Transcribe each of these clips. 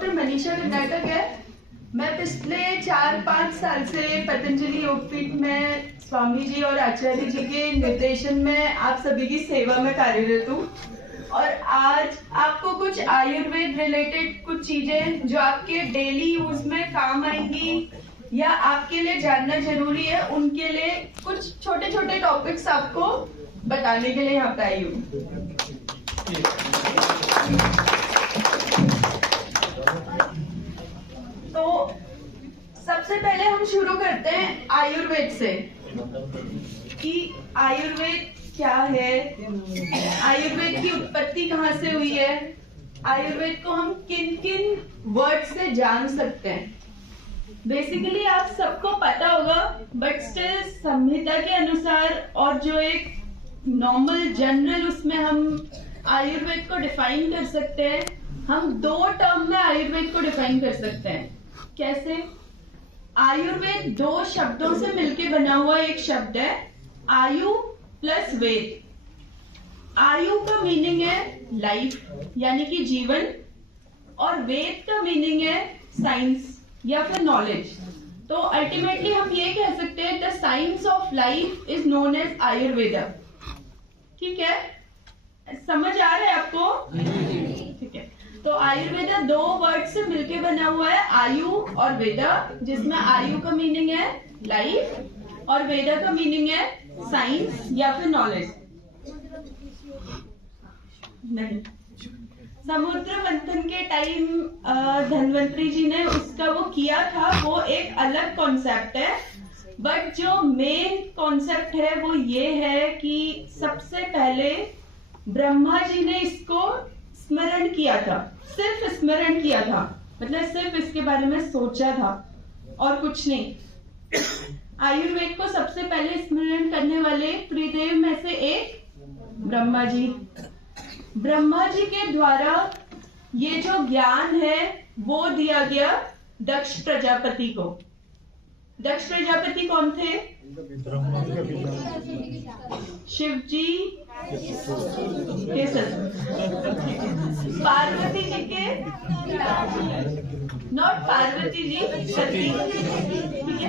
Doctor Manisha Karnataka है। मैं पिछले 4-5 साल से पतंजलि योगपीठ में स्वामी जी और आचार्य जी के निर्देशन में आप सभी की सेवा में कार्यरत हूँ। और आज आपको कुछ आयुर्वेद रिलेटेड कुछ चीजें जो आपके डेली यूज में काम आएंगी या आपके लिए जानना जरूरी है, उनके लिए कुछ छोटे छोटे टॉपिक्स आपको बताने के लिए यहाँ पे आई हूँ। तो सबसे पहले हम शुरू करते हैं आयुर्वेद से कि आयुर्वेद क्या है, आयुर्वेद की उत्पत्ति कहाँ से हुई है, आयुर्वेद को हम किन किन वर्ड से जान सकते हैं। बेसिकली आप सबको पता होगा, बट स्टिल संहिता के अनुसार और जो एक नॉर्मल जनरल उसमें हम आयुर्वेद को डिफाइन कर सकते हैं। हम 2 टर्म में आयुर्वेद को डिफाइन कर सकते हैं। कैसे? आयुर्वेद 2 शब्दों से मिलकर बना हुआ एक शब्द है, आयु प्लस वेद। आयु का मीनिंग है लाइफ यानी कि जीवन, और वेद का मीनिंग है साइंस या फिर नॉलेज। तो अल्टीमेटली हम ये कह सकते हैं the science of life is known as Ayurveda. ठीक है, समझ आ रहा है आपको? ठीक है, तो आयुर्वेदा 2 वर्ड से मिलके बना हुआ है, आयु और वेदा, जिसमें आयु का मीनिंग है लाइफ और वेदा का मीनिंग है साइंस या फिर नॉलेज। नहीं, समुद्र मंथन के टाइम धन्वंतरी जी ने उसका वो किया था, वो एक अलग कॉन्सेप्ट है। बट जो मेन कॉन्सेप्ट है वो ये है कि सबसे पहले ब्रह्मा जी ने इसको स्मरण किया था, सिर्फ स्मरण किया था, मतलब सिर्फ इसके बारे में सोचा था और कुछ नहीं। आयुर्वेद को सबसे पहले स्मरण करने वाले त्रिदेव में से एक ब्रह्मा जी। ब्रह्मा जी के द्वारा ये जो ज्ञान है वो दिया गया दक्ष प्रजापति को। दक्ष प्रजापति कौन थे? शिव जी के ससुर, पार्वती जी के, नॉट पार्वती जी, सती। ठीक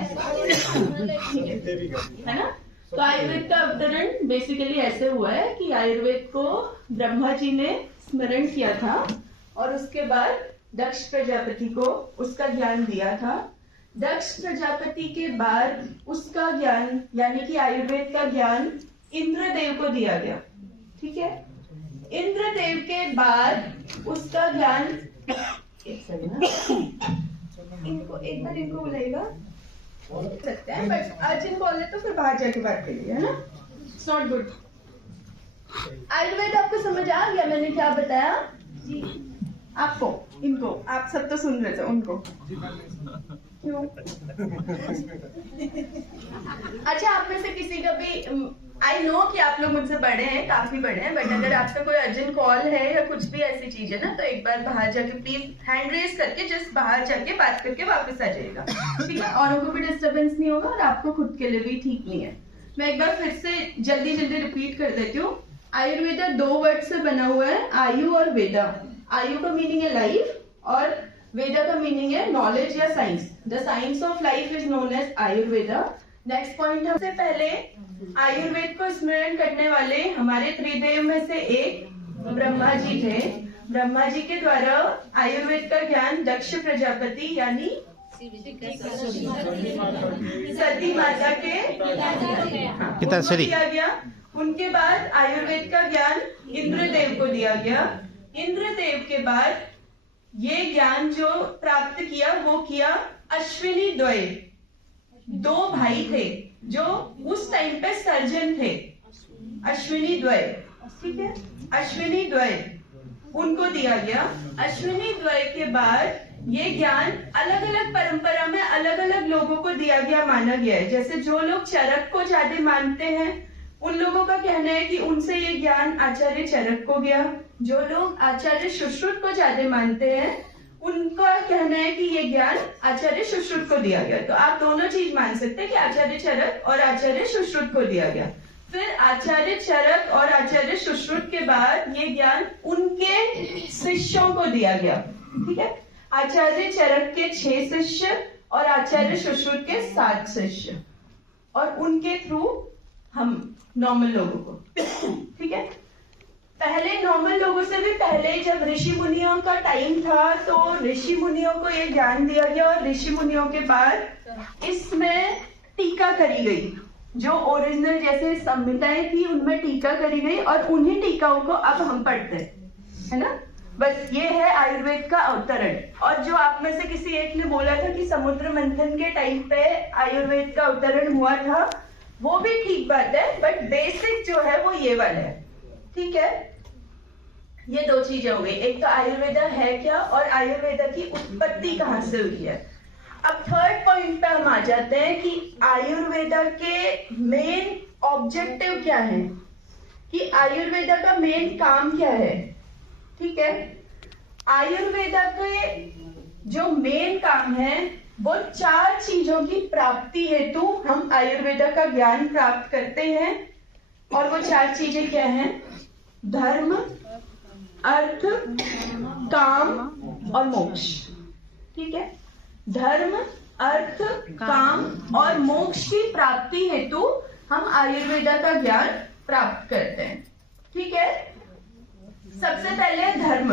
है ना? तो आयुर्वेद का अवतरण बेसिकली ऐसे हुआ है कि आयुर्वेद को ब्रह्मा जी ने स्मरण किया था और उसके बाद दक्ष प्रजापति को उसका ज्ञान दिया था। दक्ष प्रजापति के बाद उसका ज्ञान यानी कि आयुर्वेद का ज्ञान इंद्रदेव को दिया गया। ठीक है, इंद्रदेव के बाद उसका ज्ञान, एक सेकंड, इनको एक बार इनको बुलाएगा सकते हैं, बट अर्जुन बोले तो फिर बाहर जाके बात करिए, है ना? It's not good. आयुर्वेद आपको समझ आ गया मैंने क्या बताया? आपको, इनको, आप सब तो सुन रहे थे, उनको क्यों? अच्छा, आप में से किसी का भी, आई नो कि आप लोग मुझसे बड़े हैं, काफी बड़े हैं, बट अगर आपका कोई अर्जेंट कॉल है या कुछ भी ऐसी चीज है ना, तो एक बार बाहर जाके प्लीज हैंड रेज करके जस्ट बाहर जाके बात करके वापस आ जाइएगा। ठीक है, औरों को भी डिस्टर्बेंस नहीं होगा और आपको खुद के लिए भी ठीक नहीं है। मैं एक बार फिर से जल्दी जल्दी रिपीट कर देती हूँ। आयुर्वेदा 2 वर्ड से बना हुआ है, आयु और वेदा। आयु का मीनिंग है लाइफ और वेदा का मीनिंग है नॉलेज या science. The science of life is known as Ayurveda. Next point, सबसे पहले आयुर्वेद को स्मरण करने वाले हमारे त्रिदेव में से एक ब्रह्मा जी थे। ब्रह्मा जी के द्वारा आयुर्वेद का ज्ञान दक्ष प्रजापति यानी सती माता के पिता दिया गया। उनके बाद आयुर्वेद का ज्ञान इंद्रदेव को दिया गया। इंद्रदेव के बाद ये ज्ञान जो प्राप्त किया वो किया अश्विनी द्वय। 2 भाई थे जो उस टाइम पे सर्जन थे, अश्विनी द्वय। ठीक है, अश्विनी द्वय उनको दिया गया। अश्विनी द्वय के बाद ये ज्ञान अलग अलग परंपरा में अलग अलग लोगों को दिया गया, माना गया है। जैसे जो लोग चरक को ज्यादा मानते हैं उन लोगों का कहना है कि उनसे ये ज्ञान आचार्य चरक को गया। जो लोग आचार्य सुश्रुत को ज्यादा मानते हैं उनका कहना है कि ये ज्ञान आचार्य सुश्रुत को दिया गया। तो आप दोनों चीज मान सकते हैं कि आचार्य चरक और आचार्य सुश्रुत को दिया गया। फिर आचार्य चरक और आचार्य सुश्रुत के बाद ये ज्ञान उनके शिष्यों को दिया गया। ठीक है, आचार्य चरक के 6 शिष्य और आचार्य सुश्रुत के 7 शिष्य, और उनके थ्रू हम नॉर्मल लोगों को, ठीक है। पहले नॉर्मल लोगों से भी पहले जब ऋषि मुनियों का टाइम था तो ऋषि मुनियों को ये ज्ञान दिया गया, और ऋषि मुनियों के बाद इसमें टीका करी गई। जो ओरिजिनल जैसे संहिताएं थी उनमें टीका करी गई, और उन्हीं टीकाओं को अब हम पढ़ते हैं, है ना। बस ये है आयुर्वेद का अवतरण। और जो आप में से किसी एक ने बोला था कि समुद्र मंथन के टाइम पे आयुर्वेद का अवतरण हुआ था, वो भी ठीक बात है, बट बेसिक जो है वो ये वाला है, ठीक है। ये 2 चीजें हो गई, एक तो आयुर्वेदा है क्या और आयुर्वेदा की उत्पत्ति कहाँ से हुई है। अब थर्ड पॉइंट पे हम आ जाते हैं कि आयुर्वेदा के मेन ऑब्जेक्टिव क्या है, कि आयुर्वेदा का मेन काम क्या है, ठीक है। आयुर्वेदा के जो मेन काम है वो 4 चीजों की प्राप्ति हेतु हम आयुर्वेदा का ज्ञान प्राप्त करते हैं, और वो 4 चीजें क्या हैं? धर्म, अर्थ, काम और मोक्ष, ठीक है। धर्म, अर्थ, काम और मोक्ष की प्राप्ति हेतु हम आयुर्वेदा का ज्ञान प्राप्त करते हैं, ठीक है। सबसे पहले धर्म।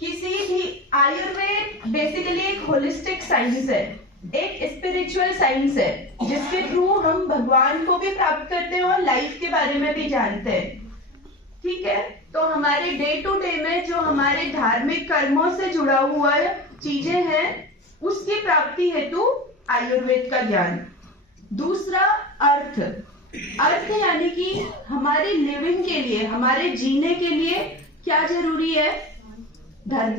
किसी भी आयुर्वेद बेसिकली एक होलिस्टिक साइंस है, एक स्पिरिचुअल साइंस है, जिसके थ्रू हम भगवान को भी प्राप्त करते हैं और लाइफ के बारे में भी जानते हैं, ठीक है। तो हमारे डे टू डे में जो हमारे धार्मिक कर्मों से जुड़ा हुआ चीजें हैं उसकी प्राप्ति हेतु आयुर्वेद का ज्ञान। दूसरा अर्थ। अर्थ यानी कि हमारे लिविंग के लिए, हमारे जीने के लिए क्या जरूरी है? धन।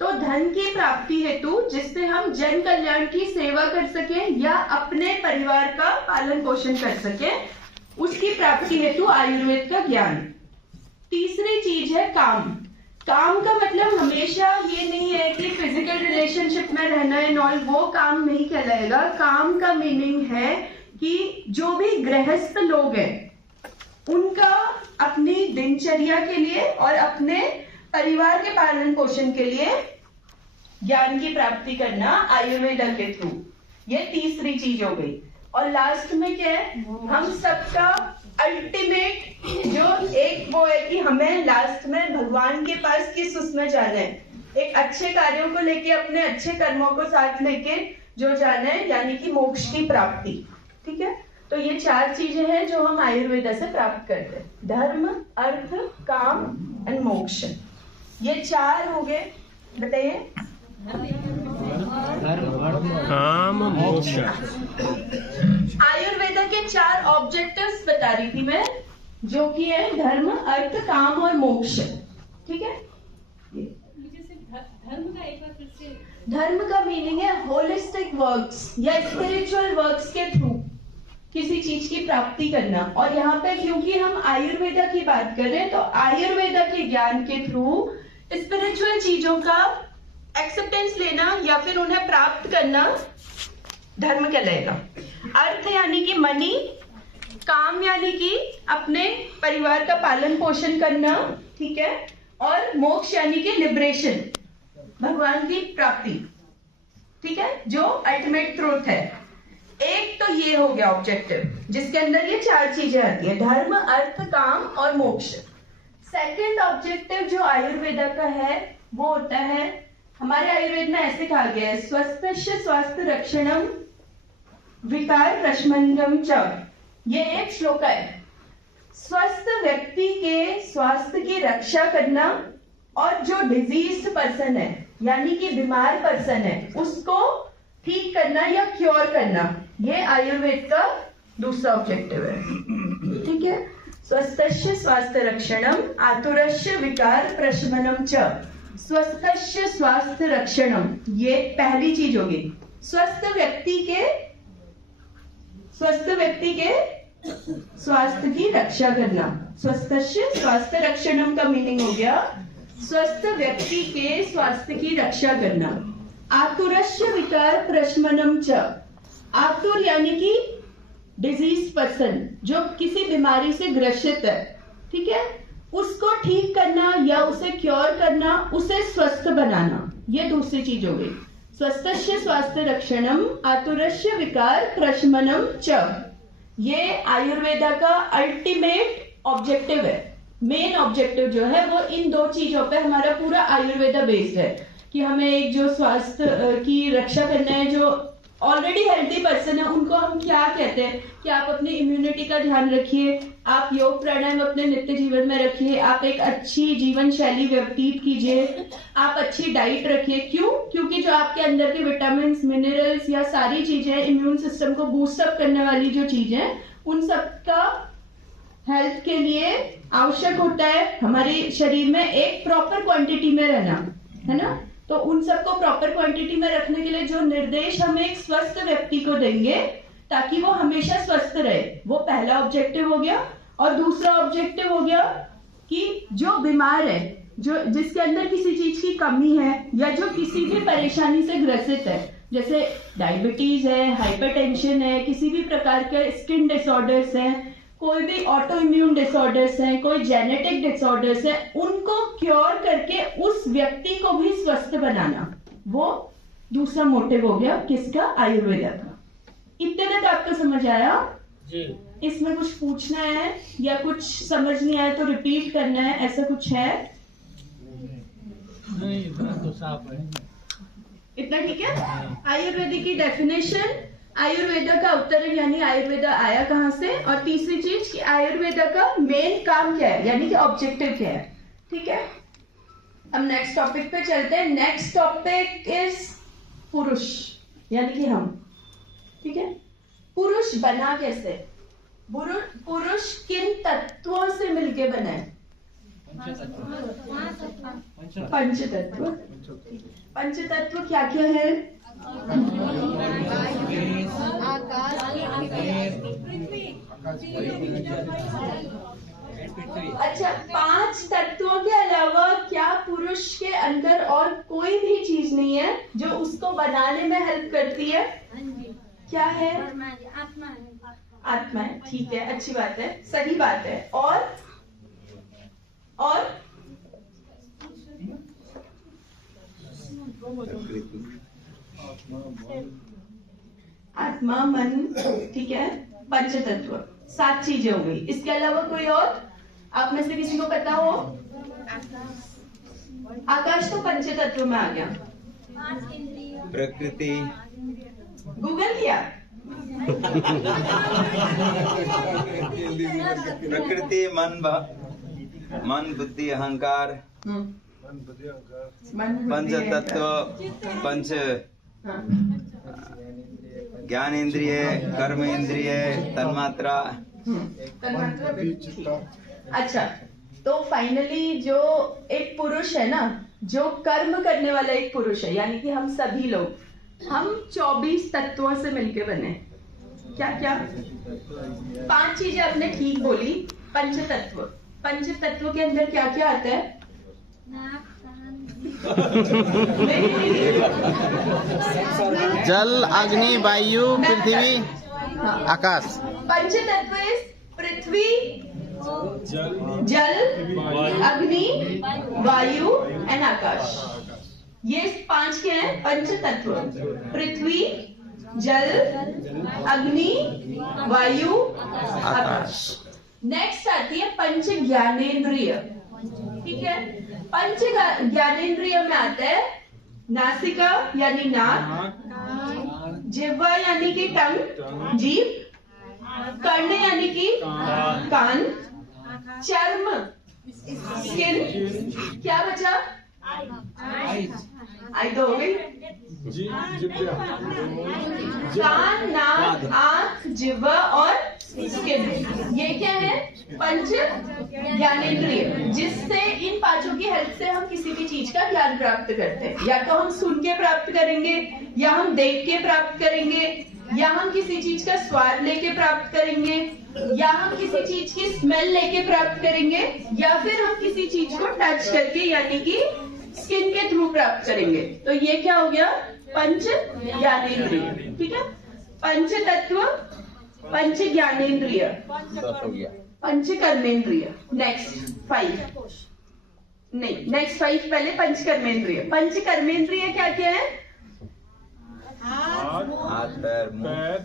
तो धन की प्राप्ति हेतु जिससे हम जन कल्याण की सेवा कर सकें या अपने परिवार का पालन पोषण कर सकें, उसकी प्राप्ति हेतु आयुर्वेद का ज्ञान। तीसरी चीज है काम। काम का मतलब हमेशा ये नहीं है कि फिजिकल रिलेशनशिप में रहना है नॉल, वो काम नहीं कहलाएगा। काम का मीनिंग है कि जो भी गृहस्थ लोग हैं उनका अपनी दिनचर्या के लिए और अपने परिवार के पालन पोषण के लिए ज्ञान की प्राप्ति करना आयुर्वेदा के थ्रू, ये तीसरी चीज हो गई। और लास्ट में क्या है? हम सबका अल्टीमेट जो एक वो है कि हमें लास्ट में भगवान के पास किस उसमें जाना है, एक अच्छे कार्यों को लेके, अपने अच्छे कर्मों को साथ लेके जो जाना है, यानी कि मोक्ष की प्राप्ति, ठीक है। तो ये 4 चीजें हैं जो हम आयुर्वेदा से प्राप्त करते हैं, धर्म, अर्थ, काम एंड मोक्ष। ये 4 हो गए, बताइए। काम, मोक्ष। आयुर्वेदा के 4 ऑब्जेक्टिव्स बता रही थी मैं, जो कि है धर्म, अर्थ, काम और मोक्ष, ठीक है। धर्म का मीनिंग है होलिस्टिक वर्क्स या स्पिरिचुअल वर्क्स के थ्रू किसी चीज की प्राप्ति करना। और यहाँ पे क्योंकि हम आयुर्वेदा की बात कर रहे हैं, तो आयुर्वेदा के ज्ञान के थ्रू स्पिरिचुअल चीजों का एक्सेप्टेंस लेना या फिर उन्हें प्राप्त करना धर्म कहलाएगा। अर्थ यानी कि मनी, काम यानी कि अपने परिवार का पालन पोषण करना, ठीक है। और मोक्ष यानी कि लिबरेशन, भगवान की प्राप्ति, ठीक है, जो अल्टीमेट ट्रूथ है। एक तो ये हो गया ऑब्जेक्टिव जिसके अंदर ये 4 चीजें आती है, धर्म, अर्थ, काम और मोक्ष। सेकंड ऑब्जेक्टिव जो आयुर्वेदा का है वो होता है, हमारे आयुर्वेद में ऐसे कहा गया है, स्वस्थस्य स्वास्थ्य रक्षणम विकार प्रशमनम च। ये एक श्लोक है। स्वस्थ व्यक्ति के स्वास्थ्य की रक्षा करना और जो डिजीज्ड पर्सन है यानी कि बीमार पर्सन है उसको ठीक करना या क्योर करना, ये आयुर्वेद का दूसरा ऑब्जेक्टिव है, ठीक है। स्वस्थस्य स्वास्थ्य रक्षणम आतुरस्य विकार प्रशमनम च। स्वस्थस्य स्वास्थ्य रक्षणम, ये पहली चीज होगी। स्वस्थ व्यक्ति के स्वास्थ्य की रक्षा करना। स्वस्थस्य स्वास्थ्य रक्षणम का मीनिंग हो गया स्वस्थ व्यक्ति के स्वास्थ्य की रक्षा करना। आतुरस्य विकार प्रशमनम च। आतुर यानी कि डिजीज पर्सन, जो किसी बीमारी से ग्रसित है, ठीक है, उसको ठीक करना या करना, उसे स्वस्थ बनाना, ये दूसरी चीज हो गई। स्वस्थस्य स्वास्थ्य रक्षणम आतुरस्य विकार प्रशमनम च, ये आयुर्वेदा का अल्टीमेट ऑब्जेक्टिव है। मेन ऑब्जेक्टिव जो है वो इन दो चीजों पे हमारा पूरा आयुर्वेदा बेस्ड है कि हमें एक जो स्वास्थ्य की रक्षा करना है, जो ऑलरेडी हेल्थी पर्सन है उनको हम क्या कहते हैं कि आप अपनी इम्यूनिटी का ध्यान रखिए, आप योग प्राणायाम अपने नित्य जीवन में रखिए, आप एक अच्छी जीवन शैली व्यतीत कीजिए, आप अच्छी डाइट रखिए। क्यों? क्योंकि जो आपके अंदर के विटामिन मिनरल्स या सारी चीजें इम्यून सिस्टम को बूस्ट अप करने वाली जो चीजें, उन सबका हेल्थ के लिए आवश्यक होता है हमारे शरीर में एक प्रॉपर क्वांटिटी में रहना, है ना। तो उन सबको प्रॉपर क्वांटिटी में रखने के लिए जो निर्देश हम एक स्वस्थ व्यक्ति को देंगे ताकि वो हमेशा स्वस्थ रहे, वो पहला ऑब्जेक्टिव हो गया। और दूसरा ऑब्जेक्टिव हो गया कि जो बीमार है, जो जिसके अंदर किसी चीज की कमी है या जो किसी भी परेशानी से ग्रसित है, जैसे डायबिटीज है, हाइपरटेंशन है, किसी भी प्रकार के स्किन डिसऑर्डर्स हैं, कोई भी ऑटो इम्यून डिसऑर्डर्स हैं, कोई जेनेटिक डिसऑर्डर्स हैं, उनको क्योर करके उस व्यक्ति को भी स्वस्थ बनाना, वो दूसरा मोटिव हो गया किसका? आयुर्वेदा का। इतने तक आपको समझ आया जी? इसमें कुछ पूछना है या कुछ समझ नहीं आया तो रिपीट करना है, ऐसा कुछ है? नहीं, इतना तो साफ है। इतना ठीक है। आयुर्वेदिक की डेफिनेशन, आयुर्वेदा का अवतरण यानी आयुर्वेदा आया कहाँ से, और तीसरी चीज कि आयुर्वेदा का मेन काम क्या है यानी कि ऑब्जेक्टिव क्या है। ठीक है, अब नेक्स्ट टॉपिक पे चलते हैं। नेक्स्ट टॉपिक इज पुरुष यानी कि हम। ठीक है, पुरुष बना कैसे? पुरुष किन तत्वों से मिलके बना है? पंचतत्व। पंचतत्व क्या क्या है? अच्छा, 5 तत्वों के अलावा क्या पुरुष के अंदर और कोई भी चीज नहीं है जो उसको बनाने में हेल्प करती है? क्या है? आत्मा है। ठीक है, अच्छी बात है, सही बात है। और आत्मा, मन, ठीक है, पंचतत्व, 7 चीजें हो गई। इसके अलावा कोई और आप में से किसी को पता हो? आकाश तो पंचतत्व में आ गया। प्रकृति, गूगल किया? प्रकृति, मन बुद्धि अहंकार, पंच तत्व, पंच ज्ञानेन्द्रिय, कर्म इंद्रिय, तन्मात्रा। अच्छा, तो फाइनली जो एक पुरुष है ना, जो कर्म करने वाला एक पुरुष है, यानी कि हम सभी लोग, हम 24 तत्वों से मिलके बने। क्या क्या? 5 चीजें आपने ठीक बोली। पंचतत्व, पंचतत्व के अंदर क्या क्या आता है? जल, अग्नि, वायु, पृथ्वी, आकाश। पंचतत्व इज पृथ्वी, जल, अग्नि, वायु एंड आकाश। ये 5 क्या है? पंचतत्व। पृथ्वी, जल, अग्नि, वायु, आकाश। नेक्स्ट आती है पंच ज्ञानेन्द्रिय। ठीक है, पंच ज्ञानेन्द्रिय में आता है नासिका यानी नाक, जिह्वा यानी कि टंग, जीभ, कर्ण यानी कि कान, चर्म स्किन, क्या बचा? आई तो हो गई। कान, नाक, आंख, जिह्वा और स्किन, ये क्या है? पंच ज्ञानेन्द्रिय, जिससे इन 5 की हेल्प से हम किसी भी चीज का ज्ञान प्राप्त करते हैं। या तो हम सुन के प्राप्त करेंगे, या हम देख के प्राप्त करेंगे, या हम किसी चीज का स्वाद लेके प्राप्त करेंगे, या हम किसी चीज की स्मेल लेके प्राप्त करेंगे, या फिर हम किसी चीज को टच करके यानी कि स्किन के थ्रू प्राप्त करेंगे। तो ये क्या हो गया? पंच ज्ञानेन्द्रिय। ठीक है, पंच तत्व, पंच ज्ञानेन्द्रिय, पंच कर्मेंद्रिय। नेक्स्ट 5 नहीं, नेक्स्ट 5 पहले पंचकर्मेंद्रिय। पंचकर्मेंद्रिय क्या क्या है? हाथ पैर मुंह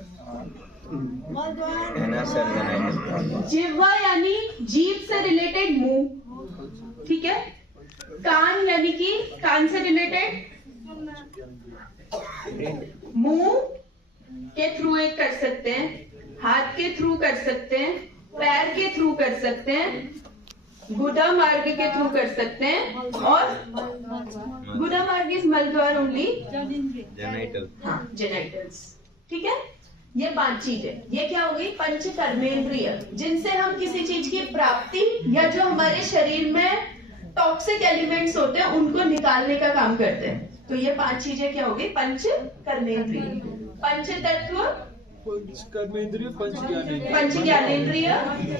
जिह्वा यानी जीभ से रिलेटेड मुंह, ठीक है। कान यानी कि कान से रिलेटेड मुंह के थ्रू एक कर सकते हैं, हाथ के थ्रू कर सकते हैं, पैर के थ्रू कर सकते हैं, गुदा मार्ग के थ्रू कर सकते हैं, और गुदा मार्ग इज मलद्वार ओनली, जेनिटल। हाँ, जेनिटल्स, ठीक है। ये 5 चीजें, ये क्या हो गई? पंचकर्मेंद्रिय, जिनसे हम किसी चीज की प्राप्ति या जो हमारे शरीर में टॉक्सिक एलिमेंट्स होते हैं उनको निकालने का काम करते हैं। तो ये 5 चीजें क्या हो गई? पंचकर्मेंद्रिय। पंचतत्व, कर्मेंद्रिय, पंच ज्ञानेंद्रिय। पंच ज्ञानेंद्रिय,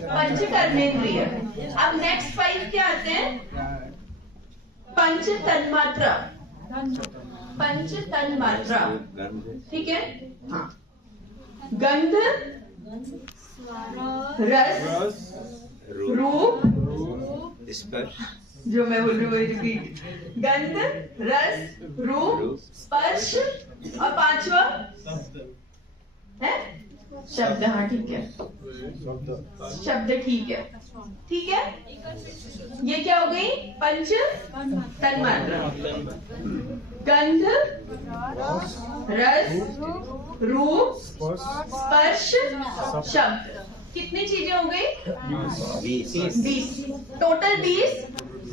पंचकर्मेंद्रिय। अब नेक्स्ट 5 क्या आते हैं? पंच तन्मात्रा, पंच तन्मात्रा, ठीक है। हाँ, गंध, रस, रूप, स्पर्श, जो मैं बोल रही हूँ वही रिपीट। गंध, रस, रूप, स्पर्श, और 5वां है शब्द। हाँ, ठीक है, शब्द, ठीक है, ठीक है। ये क्या हो गई? पंच तन्मात्रा। गंध, रस, रूप, स्पर्श, शब्द। कितनी चीजें हो गई? 20। टोटल 20,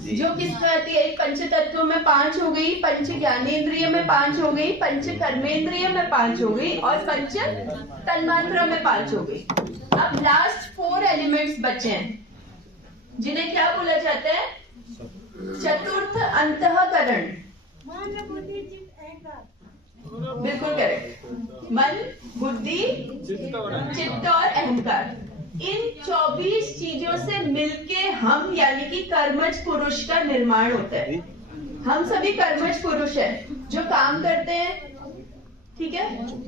जो किसमें आती है? पंचतत्व में 5 हो गई, पंच ज्ञानेंद्रिय में 5 हो गई, पंच कर्मेंद्रिय में 5 हो गई, और पंच तन्मात्रा में 5 हो गई। अब लास्ट 4 एलिमेंट्स बचे हैं, जिन्हें क्या बोला जाता है? चतुर्थ अंतःकरण। बिल्कुल करेक्ट। मन, बुद्धि, चित्त और अहंकार। इन 24 चीजों से मिलके हम यानी कि कर्मज पुरुष का निर्माण होता है। हम सभी कर्मज पुरुष हैं जो काम करते हैं, ठीक है।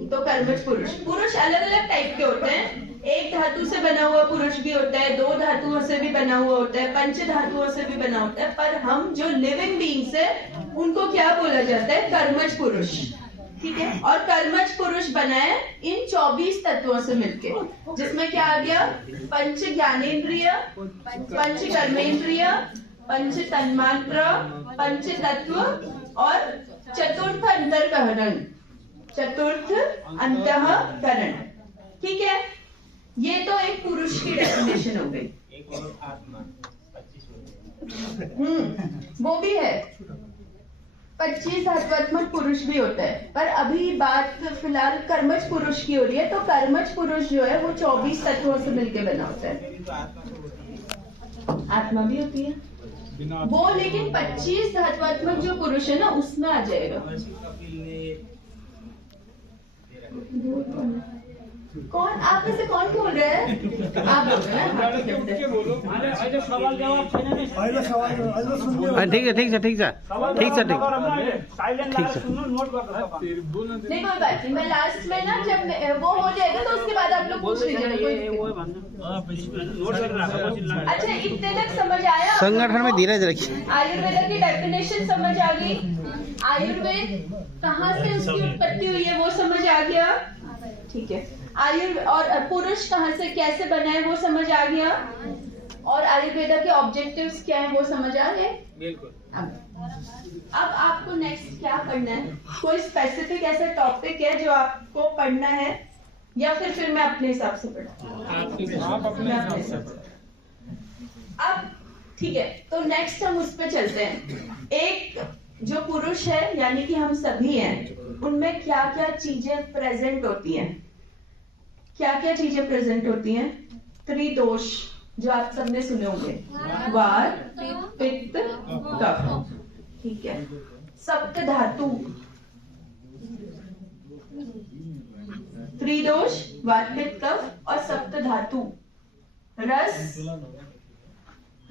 तो कर्मज पुरुष, पुरुष अलग अलग टाइप के होते हैं। एक धातु से बना हुआ पुरुष भी होता है, 2 धातुओं से भी बना हुआ होता है, पंच धातुओं से भी बना होता है। पर हम जो लिविंग बीइंग्स है उनको क्या बोला जाता है? कर्मज पुरुष, ठीक है। और कर्मज पुरुष बना है इन 24 तत्वों से मिलके, जिसमें क्या आ गया? पंच ज्ञानेंद्रिय, पंच कर्मेंद्रिय, पंच तन्मात्रा, पंच तत्व और चतुर्थ अंतःकरण, चतुर्थ अंतःकरण, ठीक है। ये तो एक पुरुष की डेफिनेशन हो गई। वो भी है, 25 धात्वात्मक पुरुष भी होता है, पर अभी बात फिलहाल कर्मज पुरुष की हो रही है। तो कर्मज पुरुष जो है वो 24 तत्वों से मिलकर बना होता है। आत्मा भी होती है वो, लेकिन 25 धात्वात्मक जो पुरुष है ना उसमें आ जाएगा। कौन आप में से कौन बोल रहे हैं? आप बोल रहे हैं? ठीक है, ठीक है, ठीक है, ठीक है, ठीक। नहीं, कोई बात नहीं। मैं लास्ट में ना जब वो हो जाएगा तो उसके बाद आप लोग पूछ लीजिएगा। अच्छा, इतने तक समझ आया? संगठन में धीरज रखिए। आयुर्वेद की डेफिनेशन समझ आ गई। आयुर्वेद कहाँ से उसकी उत्पत्ति हुई है वो समझ आ गया, ठीक है। और पुरुष कहाँ से कैसे बना है वो समझ आ गया, और आयुर्वेद के ऑब्जेक्टिव्स क्या है वो समझ आ गए। बिल्कुल। अब आपको नेक्स्ट क्या पढ़ना है? कोई स्पेसिफिक ऐसा टॉपिक है जो आपको पढ़ना है, या फिर मैं अपने हिसाब से पढ़ूं? अब ठीक है, तो नेक्स्ट हम उस पे चलते हैं। एक जो पुरुष है यानी कि हम सभी हैं, उनमें क्या क्या चीजें प्रेजेंट होती हैं? क्या क्या चीजें प्रेजेंट होती हैं? त्रिदोष, जो आप सबने सुने होंगे, वात, पित्त, कफ, ठीक है। सप्त धातु, त्रिदोष, वात, पित्त, कफ और सप्त धातु। रस,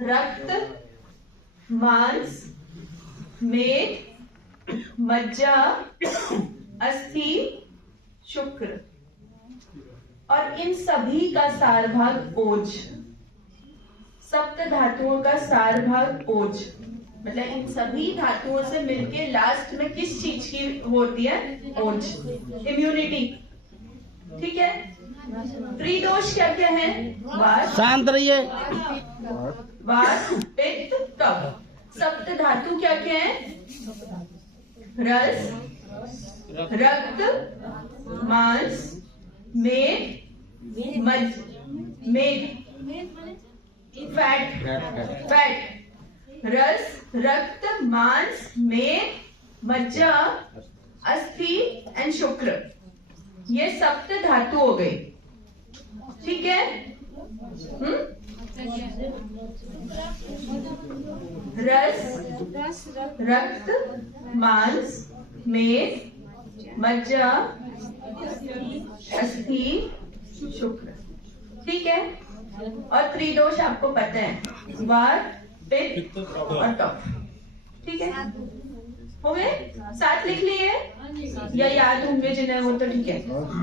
रक्त, मांस, मेद, मज्जा, अस्थि, शुक्र, और इन सभी का सार भाग ओज। सप्त धातुओं का सार भाग ओज, मतलब इन सभी धातुओं से मिलके लास्ट में किस चीज की होती है? ओज, इम्यूनिटी। ठीक है। त्रिदोष क्या क्या है? वात, शांत रहिए। वात, पित्त, कफ। सप्त धातु क्या क्या है? रस, रक्त, मांस, मेद, मज्ज, फैट, रस, रक्त, मांस, मेद, मज्जा, अस्थि एंड शुक्र। ये सप्त धातु हो गई। ठीक है। रस, रक्त, मांस, मेद, मज्जा, अस्थि, शुक्र। ठीक है। और त्रिदोष आपको पता है, वात, पित्त और कफ। ठीक है, हो गए? 7 लिख लिए या याद होंगे जिन्हें, वो तो ठीक है।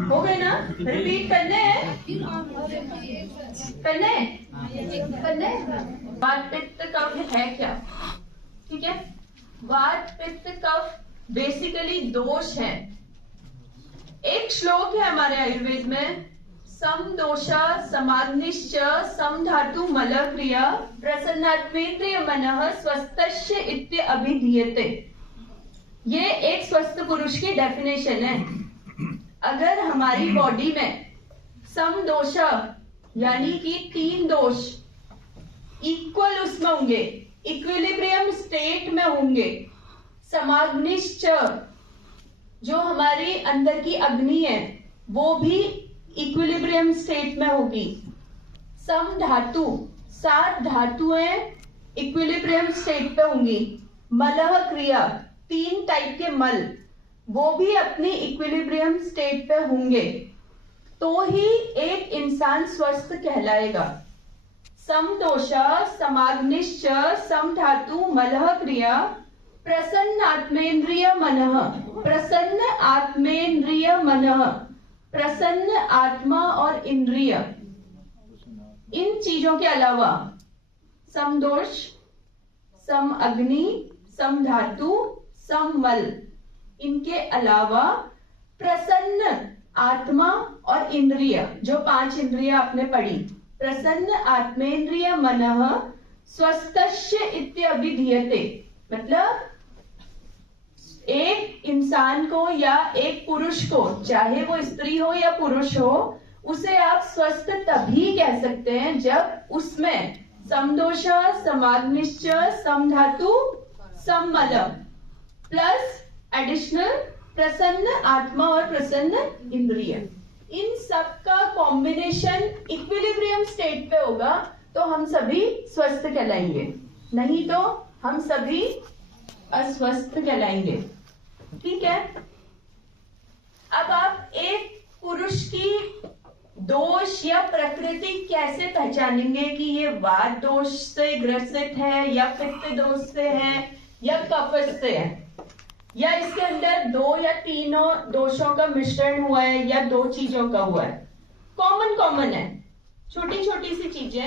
हो गए ना? रिपीट करने हैं? करने? वात, पित्त, कफ है क्या? ठीक है। वात, पित्त, कफ बेसिकली दोष है। एक श्लोक है हमारे आयुर्वेद में, सम दोषा समाग्निश्च सम धातु मल क्रिया प्रसन्नात्मेन्द्रिय मनः स्वस्थस्य इत्य अभिधीयते। ये एक स्वस्थ पुरुष की डेफिनेशन है। अगर हमारी बॉडी में सम दोषा यानी कि 3 दोष इक्वल उसमें होंगे, इक्विलिब्रियम स्टेट में होंगे, समाग्निश्च जो हमारी अंदर की अग्नि है वो भी इक्विलिब्रियम स्टेट में होगी, सम धातु 7 धातुएं इक्विलिब्रियम स्टेट पे होंगी, मलह क्रिया 3 टाइप के मल वो भी अपनी इक्विलिब्रियम स्टेट पे होंगे, तो ही एक इंसान स्वस्थ कहलाएगा। सम दोषा समाग्निश्च सम धातु मलह क्रिया प्रसन्न आत्मेन्द्रिय मनः, प्रसन्न आत्मेन्द्रिय मनः, प्रसन्न आत्मा और इंद्रिय। इन चीजों के अलावा सम दोष, सम अग्नि, सम धातु, सम मल, इनके अलावा प्रसन्न आत्मा और इंद्रिय, जो 5 इंद्रिय आपने पढ़ी, प्रसन्न आत्मेन्द्रिय मनः स्वस्थस्य इत्यभिधीयते। मतलब एक इंसान को या एक पुरुष को, चाहे वो स्त्री हो या पुरुष हो, उसे आप स्वस्थ तभी कह सकते हैं जब उसमें समदोष, समाग्निश्च, समधातु, सममल प्लस एडिशनल प्रसन्न आत्मा और प्रसन्न इंद्रिय, इन सब का कॉम्बिनेशन इक्विलिब्रियम स्टेट पे होगा तो हम सभी स्वस्थ कहलाएंगे, नहीं तो हम सभी अस्वस्थ कहलाएंगे। ठीक है। अब आप एक पुरुष की दोष या प्रकृति कैसे पहचानेंगे कि ये वात दोष से ग्रसित है या पित्त दोष से है या कफ से है, या इसके अंदर 2 या 3 दोषों का मिश्रण हुआ है या 2 चीजों का हुआ है। कॉमन है, छोटी छोटी सी चीजें।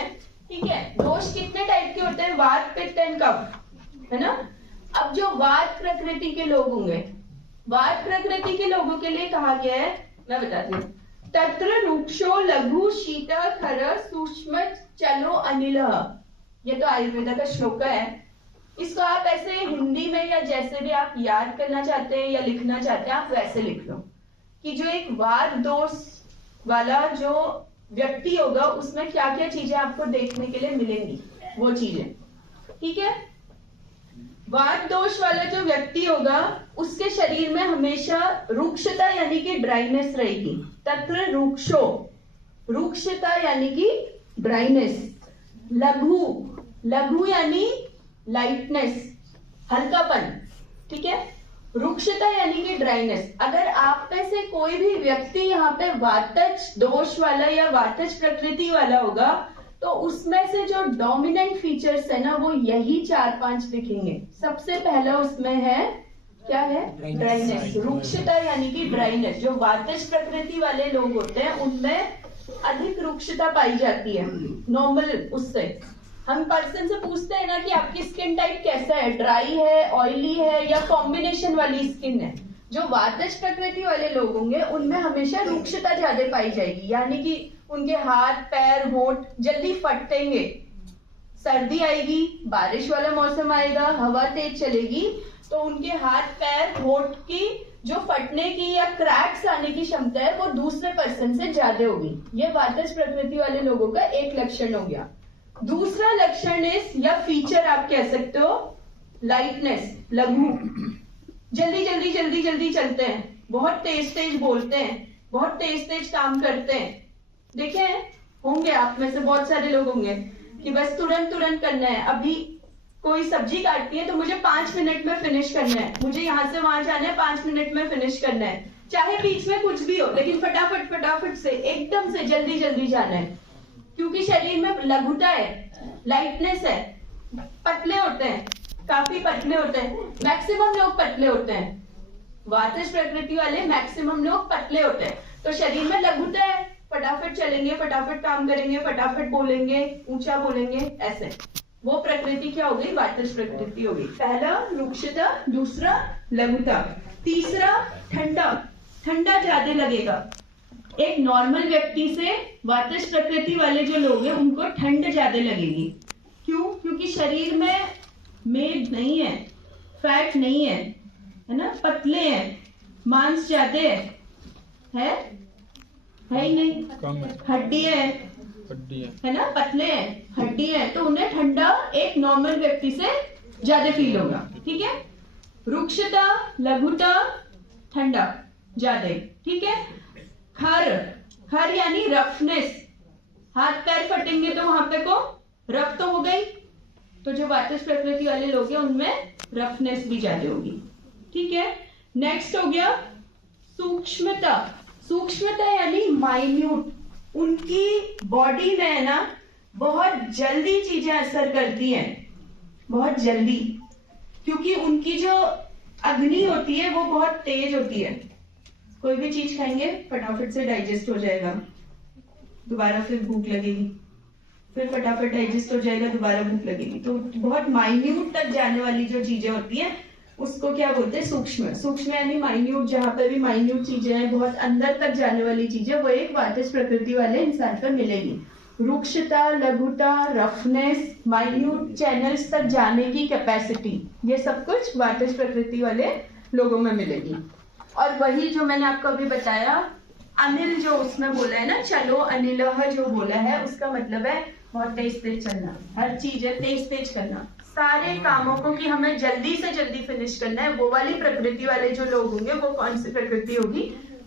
ठीक है। दोष कितने टाइप के होते हैं? वात, पित्त एंड कफ, है ना। अब जो वात प्रकृति के लोग होंगे, वात प्रकृति के लोगों के लिए कहा गया है, मैं बताती हूँ, तत्र रुक्षो लघु शीत खर सूक्ष्म चलो अनिल। ये तो आयुर्वेद का श्लोक है। इसको आप ऐसे हिंदी में या जैसे भी आप याद करना चाहते हैं या लिखना चाहते हैं, आप वैसे लिख लो कि जो एक वात दोष वाला जो व्यक्ति होगा उसमें क्या क्या चीजें आपको देखने के लिए मिलेंगी, वो चीजें। ठीक है। वात दोष वाला जो व्यक्ति होगा उसके शरीर में हमेशा रुक्षता यानी कि ड्राइनेस रहेगी। तत्र रुक्षो, रुक्षता यानी कि ड्राइनेस। लघु, लघु यानी लाइटनेस, हल्कापन। ठीक है। रुक्षता यानी कि ड्राइनेस। अगर आप में से कोई भी व्यक्ति यहाँ पे वातज दोष वाला या वातज प्रकृति वाला होगा तो उसमें से जो डोमिनेंट फीचर्स है ना, वो यही 4-5 दिखेंगे। सबसे पहला उसमें है क्या है? ड्राइनेस। रुक्षता यानी कि ड्राइनेस। जो वातज प्रकृति वाले लोग होते हैं उनमें अधिक रुक्षता पाई जाती है नॉर्मल उससे। हम पर्सन से पूछते हैं ना कि आपकी स्किन टाइप कैसा है, ड्राई है, ऑयली है या कॉम्बिनेशन वाली स्किन है। जो वातज प्रकृति वाले लोग होंगे उनमें हमेशा रुक्षता ज्यादा पाई जाएगी, यानी कि उनके हाथ पैर होंठ जल्दी फटेंगे। सर्दी आएगी, बारिश वाला मौसम आएगा, हवा तेज चलेगी तो उनके हाथ पैर होंठ की जो फटने की या क्रैक्स आने की क्षमता है वो दूसरे पर्सन से ज्यादा होगी। ये वातज प्रकृति वाले लोगों का एक लक्षण हो गया। दूसरा लक्षण या फीचर आप कह सकते हो लाइटनेस, लघु। जल्दी जल्दी जल्दी जल्दी चलते हैं, बहुत तेज तेज बोलते हैं, बहुत तेज तेज काम करते हैं। देखे होंगे आप में से बहुत सारे लोग होंगे कि बस तुरंत तुरंत करना है। अभी कोई सब्जी काटती है तो मुझे 5 मिनट में फिनिश करना है, मुझे यहाँ से वहां जाना है, 5 मिनट में फिनिश करना है, चाहे बीच में कुछ भी हो, लेकिन फटाफट फटाफट से एकदम से जल्दी जल्दी जाना है। क्योंकि शरीर में लघुता है, लाइटनेस है, पतले होते हैं, काफी पतले होते हैं। मैक्सिमम लोग पतले होते हैं, वातज प्रकृति वाले मैक्सिमम लोग पतले होते हैं। तो शरीर में लघुता है, फटाफट चलेंगे, फटाफट काम करेंगे, फटाफट बोलेंगे, ऊंचा बोलेंगे, ऐसे। वो प्रकृति क्या हो गई? वातज प्रकृति हो गई। पहला रुक्षता, दूसरा लघुता, तीसरा ठंडा। ठंडा ज्यादा लगेगा। एक नॉर्मल व्यक्ति से वातज प्रकृति वाले जो लोग हैं उनको ठंड ज्यादा लगेगी। क्यों? क्योंकि शरीर में मेद नहीं है, फैट नहीं है, है ना, पतले हैं, मांस ज्यादा है ही नहीं, हड्डी है ना, पतले हैं, हड्डी है, तो उन्हें ठंडा एक नॉर्मल व्यक्ति से ज्यादा फील होगा। ठीक है, रुक्षता, लघुता, ठंडा ज्यादा, ठीक है। खर यानी रफनेस, हाथ पैर फटेंगे तो वहां पे को रफ तो हो गई, तो जो वातज प्रकृति वाले लोग हैं उनमें रफनेस भी ज्यादा होगी। ठीक है, नेक्स्ट हो गया सूक्ष्मता। सूक्ष्मता यानी माइन्यूट। उनकी बॉडी में है ना बहुत जल्दी चीजें असर करती हैं, बहुत जल्दी, क्योंकि उनकी जो अग्नि होती है वो बहुत तेज होती है। कोई भी चीज खाएंगे फटाफट से डाइजेस्ट हो जाएगा, दोबारा फिर भूख लगेगी, फिर फटाफट डाइजेस्ट हो जाएगा, दोबारा भूख लगेगी। तो बहुत माइन्यूट तक जाने वाली जो चीजें होती हैं उसको क्या बोलते हैं? सूक्ष्म। सूक्ष्म यानी माइन्यूट, जहां पर भी माइन्यूट चीजें हैं, बहुत अंदर तक जाने वाली चीजें, वो एक वातज प्रकृति वाले इंसान पर मिलेगी। रुक्षता, लघुता, रफनेस, माइन्यूट चैनल्स तक जाने की कैपेसिटी, ये सब कुछ वातज प्रकृति वाले लोगों में मिलेगी। और वही जो मैंने आपको अभी बताया, अनिल जो उसमें बोला है ना, चलो अनिलह जो बोला है, उसका मतलब है बहुत तेज तेज चलना, हर चीज है तेज तेज करना, सारे कामों को कि हमें जल्दी से जल्दी फिनिश करना है। वो वाली प्रकृति वाले जो लोग होंगे वो कौन सी प्रकृति होगी?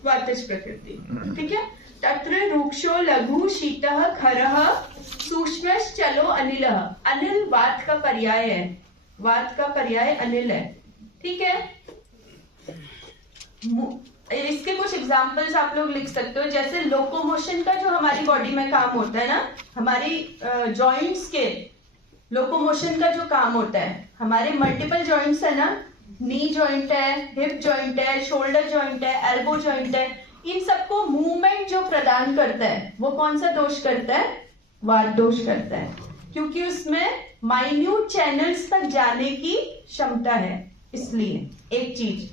वातज प्रकृति। ठीक है, तत्र रुक्षो लघु शीतः खरः सूक्ष्मश्च चलो अनिलः। अनिल वात का पर्याय है, वात का पर्याय अनिल है। ठीक है, इसके कुछ एग्जाम्पल्स आप लोग लिख सकते हो, जैसे लोकोमोशन का जो हमारी बॉडी में काम होता है ना, हमारी जॉइंट्स के लोकोमोशन का जो काम होता है, हमारे मल्टीपल जॉइंट्स है ना, नी जॉइंट है, हिप जॉइंट है, शोल्डर जॉइंट है, एल्बो जॉइंट है, इन सबको मूवमेंट जो प्रदान करता है वो कौन सा दोष करता है? वात दोष करता है, क्योंकि उसमें माइन्यूट चैनल्स तक जाने की क्षमता है। इसलिए एक चीज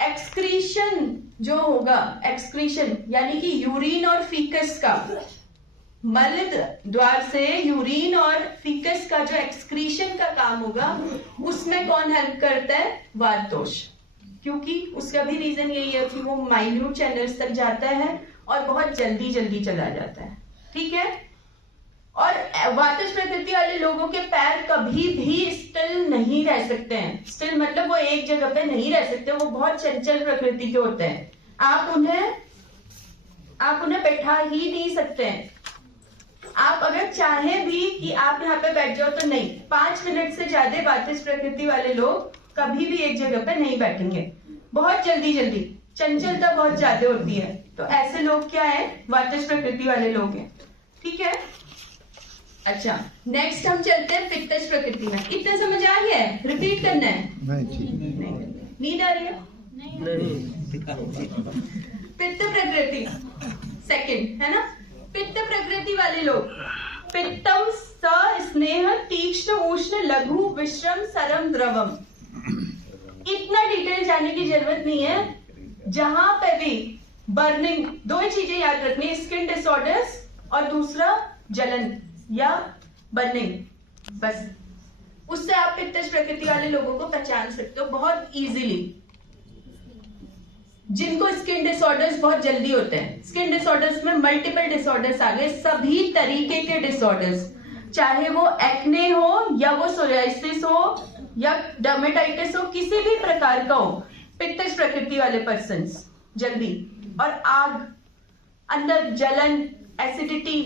एक्सक्रीशन जो होगा, एक्सक्रीशन यानी कि यूरिन और फीकस का, मल द्वार से यूरिन और फीकस का जो एक्सक्रीशन का काम होगा, उसमें कौन हेल्प करता है? वात दोष। क्योंकि उसका भी रीजन यही है कि वो माइन्यूट चैनल्स तक जाता है और बहुत जल्दी जल्दी चला जाता है। ठीक है, और वातज प्रकृति वाले लोगों के पैर कभी भी स्टिल नहीं रह सकते हैं। स्टिल मतलब वो एक जगह पे नहीं रह सकते, वो बहुत चंचल प्रकृति के होते हैं। आप उन्हें बैठा ही नहीं सकते हैं। आप अगर चाहें भी कि आप यहाँ पे बैठ जाओ तो नहीं, 5 मिनट से ज्यादा वातज प्रकृति वाले लोग कभी भी एक जगह पे नहीं बैठेंगे, बहुत जल्दी जल्दी, चंचलता बहुत ज्यादा होती है। तो ऐसे लोग क्या है? वातज प्रकृति वाले लोग हैं। ठीक है, अच्छा नेक्स्ट हम चलते हैं पित्तज प्रकृति में। इतना समझ आ गया है? रिपीट करना है? नहीं। नींद आ रही है? पित्त प्रकृति सेकंड है ना। पित्त प्रकृति वाले लोग पित्तम स स्नेह तीक्ष्ण उष्ण लघु विश्रम सरम द्रवम। इतना डिटेल जाने की जरूरत नहीं है। जहां पे भी बर्निंग, दो ही चीजें याद रखनी, स्किन डिसऑर्डर्स और दूसरा जलन या बर्निंग, बस उससे आप पित्तज प्रकृति वाले लोगों को पहचान सकते हो बहुत इजीली। जिनको स्किन डिसऑर्डर्स बहुत जल्दी होते हैं, स्किन डिसऑर्डर्स में मल्टीपल डिसऑर्डर्स आ गए, सभी तरीके के डिसऑर्डर्स, चाहे वो एक्ने हो या वो सोरियासिस हो या डर्मेटाइटिस हो, किसी भी प्रकार का हो, पित्तज प्रकृति वाले पर्सन्स जल्दी। और आग, अंदर जलन, एसिडिटी,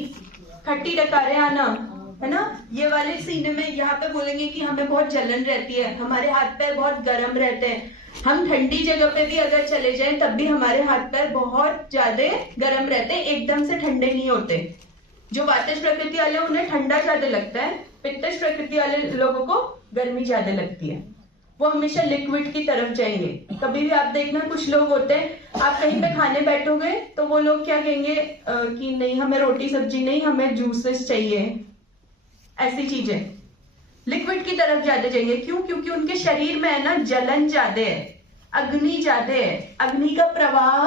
खट्टी डकारें आना, है ना, ये वाले सीने में यहाँ पे बोलेंगे कि हमें बहुत जलन रहती है, हमारे हाथ पैर बहुत गर्म रहते हैं। हम ठंडी जगह पे भी अगर चले जाएं तब भी हमारे हाथ पैर बहुत ज्यादा गर्म रहते हैं, एकदम से ठंडे नहीं होते। जो वातज प्रकृति वाले उन्हें ठंडा ज्यादा लगता है, पित्तज प्रकृति वाले लोगों को गर्मी ज्यादा लगती है। वो हमेशा लिक्विड की तरफ जाएंगे। कभी भी आप देखना, कुछ लोग होते हैं, आप कहीं पे खाने बैठोगे तो वो लोग क्या कहेंगे कि नहीं हमें रोटी सब्जी नहीं, हमें जूसेस चाहिए, ऐसी चीजें, लिक्विड की तरफ ज्यादा जाएंगे। क्यों? क्योंकि उनके शरीर में है ना जलन ज्यादा है, अग्नि ज्यादा है, अग्नि का प्रवाह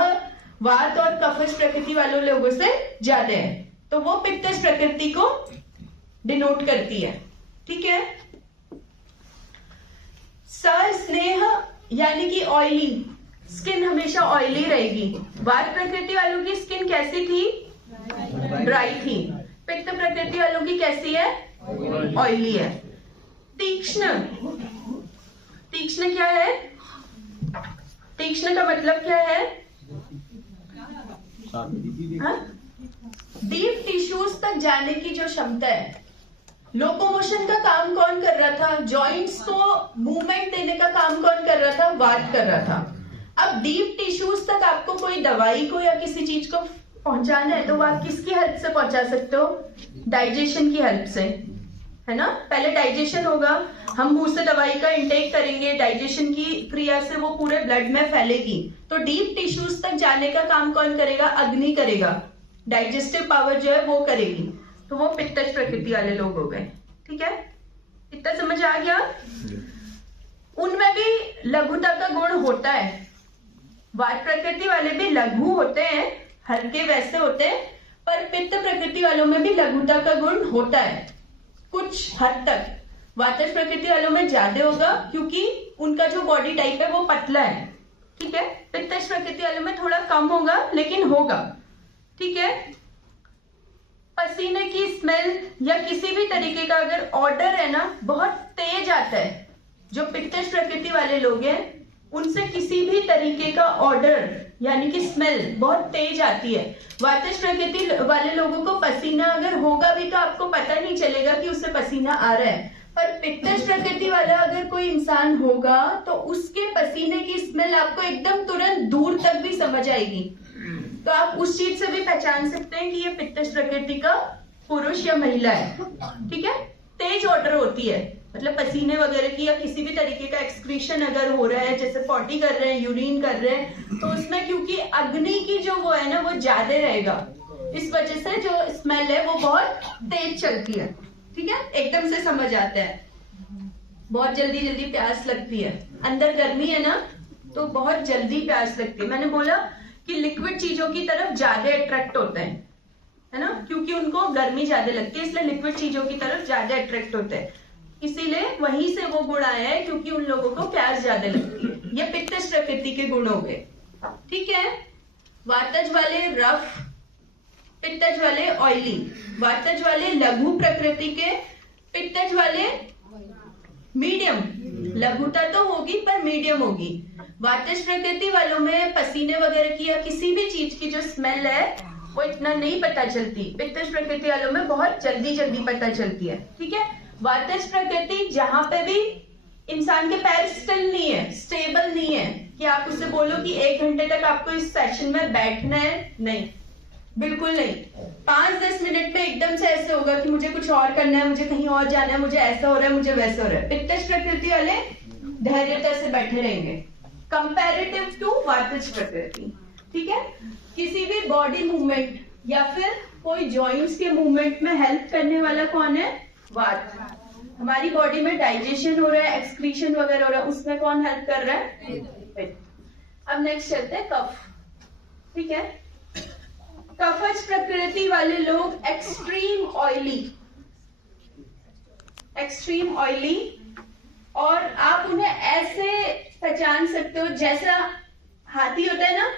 वात और कफज प्रकृति वालों लोगों से ज्यादा है, तो वो पित्तज प्रकृति को डिनोट करती है। ठीक है। स्नेह यानी कि ऑयली, स्किन हमेशा ऑयली रहेगी। वात प्रकृति वालों की स्किन कैसी थी? ड्राई थी। पित्त प्रकृति वालों की कैसी है? ऑयली है। तीक्ष्ण, तीक्ष्ण क्या है? तीक्ष्ण का मतलब क्या है? डीप टिश्यूज तक जाने की जो क्षमता है। लोकोमोशन का काम कौन कर रहा था? जॉइंट्स को मूवमेंट देने का काम कौन कर रहा था? वात कर रहा था। अब डीप टिश्यूज तक आपको कोई दवाई को या किसी चीज को पहुंचाना है तो वो आप किसकी हेल्प से पहुंचा सकते हो? डाइजेशन की हेल्प से, है ना। पहले डाइजेशन होगा, हम मुंह से दवाई का इंटेक करेंगे, डाइजेशन की क्रिया से वो पूरे ब्लड में फैलेगी, तो डीप टिश्यूज तक जाने का काम कौन करेगा? अग्नि करेगा। डाइजेस्टिव पावर जो है वो करेगी, तो वो पित्तज प्रकृति वाले लोग हो गए। ठीक है, इतना समझ आ गया? उनमें भी लघुता का गुण होता है। वात प्रकृति वाले भी लघु होते हैं, हल्के वैसे होते हैं, पर पित्त प्रकृति वालों में भी लघुता का गुण होता है कुछ हद तक। वातज प्रकृति वालों में ज्यादा होगा क्योंकि उनका जो बॉडी टाइप है वो पतला है। ठीक है। पित्तज प्रकृति वालों में थोड़ा कम होगा लेकिन होगा। ठीक है। पसीने की स्मेल या किसी भी तरीके का अगर ऑर्डर है ना, बहुत तेज आता है। जो पित्तज प्रकृति वाले लोग हैं उनसे किसी भी तरीके का ऑर्डर यानी कि स्मेल बहुत तेज आती है। वातज प्रकृति वाले लोगों को पसीना अगर होगा भी तो आपको पता नहीं चलेगा कि उससे पसीना आ रहा है, पर पित्तज प्रकृति वाला अगर कोई इंसान होगा तो उसके पसीने की स्मेल आपको एकदम तुरंत दूर तक भी समझ आएगी। तो आप उस चीज से भी पहचान सकते हैं कि ये पित्तज प्रकृति का पुरुष या महिला है। ठीक है। तेज ऑर्डर होती है, मतलब पसीने वगैरह की या किसी भी तरीके का एक्सक्रीशन अगर हो रहा है, जैसे पॉटी कर रहे हैं, यूरिन कर रहे हैं, तो उसमें क्योंकि अग्नि की जो वो है ना वो ज्यादा रहेगा, इस वजह से जो स्मेल है वो बहुत तेज चलती है। ठीक है। एकदम से समझ आता है, बहुत जल्दी जल्दी प्यास लगती है, अंदर गर्मी है ना तो बहुत जल्दी प्यास लगती है। मैंने बोला कि लिक्विड चीजों की तरफ ज्यादा अट्रैक्ट होते हैं, है ना, क्योंकि उनको गर्मी ज्यादा लगती है, इसलिए लिक्विड चीजों की तरफ ज्यादा अट्रैक्ट होते हैं। इसीलिए वहीं से वो गुण आया है, क्योंकि उन लोगों को प्यास ज्यादा लगती है। ये पित्तज प्रकृति के गुण हो गए। ठीक है। वातज वाले रफ, पित्तज वाले ऑयली। वातज वाले लघु प्रकृति के, पित्तज वाले मीडियम। लघुता तो होगी पर मीडियम होगी। वातज प्रकृति वालों में पसीने वगैरह की या किसी भी चीज की जो स्मेल है वो इतना नहीं पता चलती, पित्तज प्रकृति वालों में बहुत जल्दी जल्दी पता चलती है। ठीक है। वातज प्रकृति जहां पे भी इंसान के पैर स्टिल नहीं है, स्टेबल नहीं है, कि आप उससे बोलो कि 1 घंटे तक आपको इस सेशन में बैठना है, नहीं, बिल्कुल नहीं। 5-10 मिनट में एकदम से ऐसे होगा कि मुझे कुछ और करना है, मुझे कहीं और जाना है, मुझे ऐसा हो रहा है, मुझे वैसा हो रहा है। पित्तज प्रकृति वाले धैर्यता से बैठे रहेंगे कंपैरेटिव टू वातज प्रकृति। ठीक है। किसी भी बॉडी मूवमेंट या फिर कोई जॉइंट्स के मूवमेंट में हेल्प करने वाला कौन है? वात। हमारी बॉडी में डाइजेशन हो रहा है, एक्सक्रीशन वगैरह हो रहा है, उसमें कौन हेल्प कर रहा है? पित्त। अब नेक्स्ट चलते हैं कफ। ठीक है, कफज प्रकृति वाले लोग एक्सट्रीम ऑयली, और आप उन्हें ऐसे पहचान सकते हो जैसा हाथी होता है ना,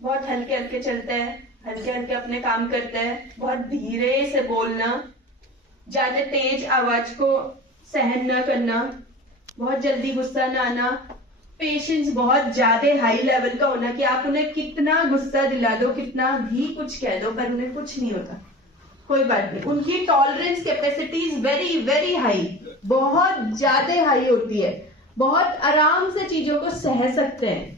बहुत हल्के हल्के चलता है, हल्के हल्के अपने काम करता है, बहुत धीरे से बोलना, ज्यादा तेज आवाज को सहन न करना, बहुत जल्दी गुस्सा न आना, पेशेंस बहुत ज्यादा हाई लेवल का होना कि आप उन्हें कितना गुस्सा दिला दो, कितना भी कुछ कह दो, पर उन्हें कुछ नहीं होता, कोई बात नहीं। उनकी tolerance capacity is very very high, बहुत ज्यादा हाई होती है, बहुत आराम से चीजों को सह सकते हैं।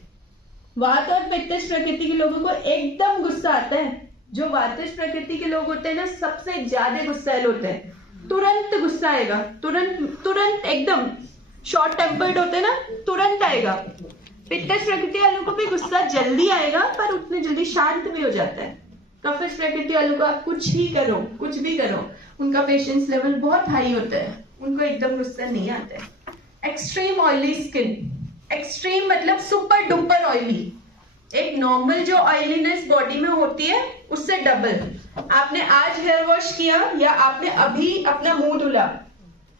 वात और पित्तज प्रकृति के लोगों को एकदम गुस्सा आता है। जो वातज प्रकृति के लोग होते हैं ना, सबसे ज्यादा गुस्सैल होते हैं, तुरंत गुस्सा आएगा, तुरंत एकदम शॉर्ट टेम्पर्ड होते हैं ना, तुरंत आएगा। पित्तज प्रकृति वालों को भी गुस्सा जल्दी आएगा, पर उतने जल्दी शांत भी हो जाता है। कफज प्रकृति वालों को आप कुछ भी करो, उनका पेशेंस लेवल बहुत हाई होता है, उनको एकदम गुस्सा नहीं आता है। एक्सट्रीम ऑयली स्किन, एक्सट्रीम मतलब सुपर डुपर ऑयली। एक नॉर्मल जो ऑयलीनेस बॉडी में होती है उससे डबल। आपने आज हेयर वॉश किया या आपने अभी अपना मुंह धुला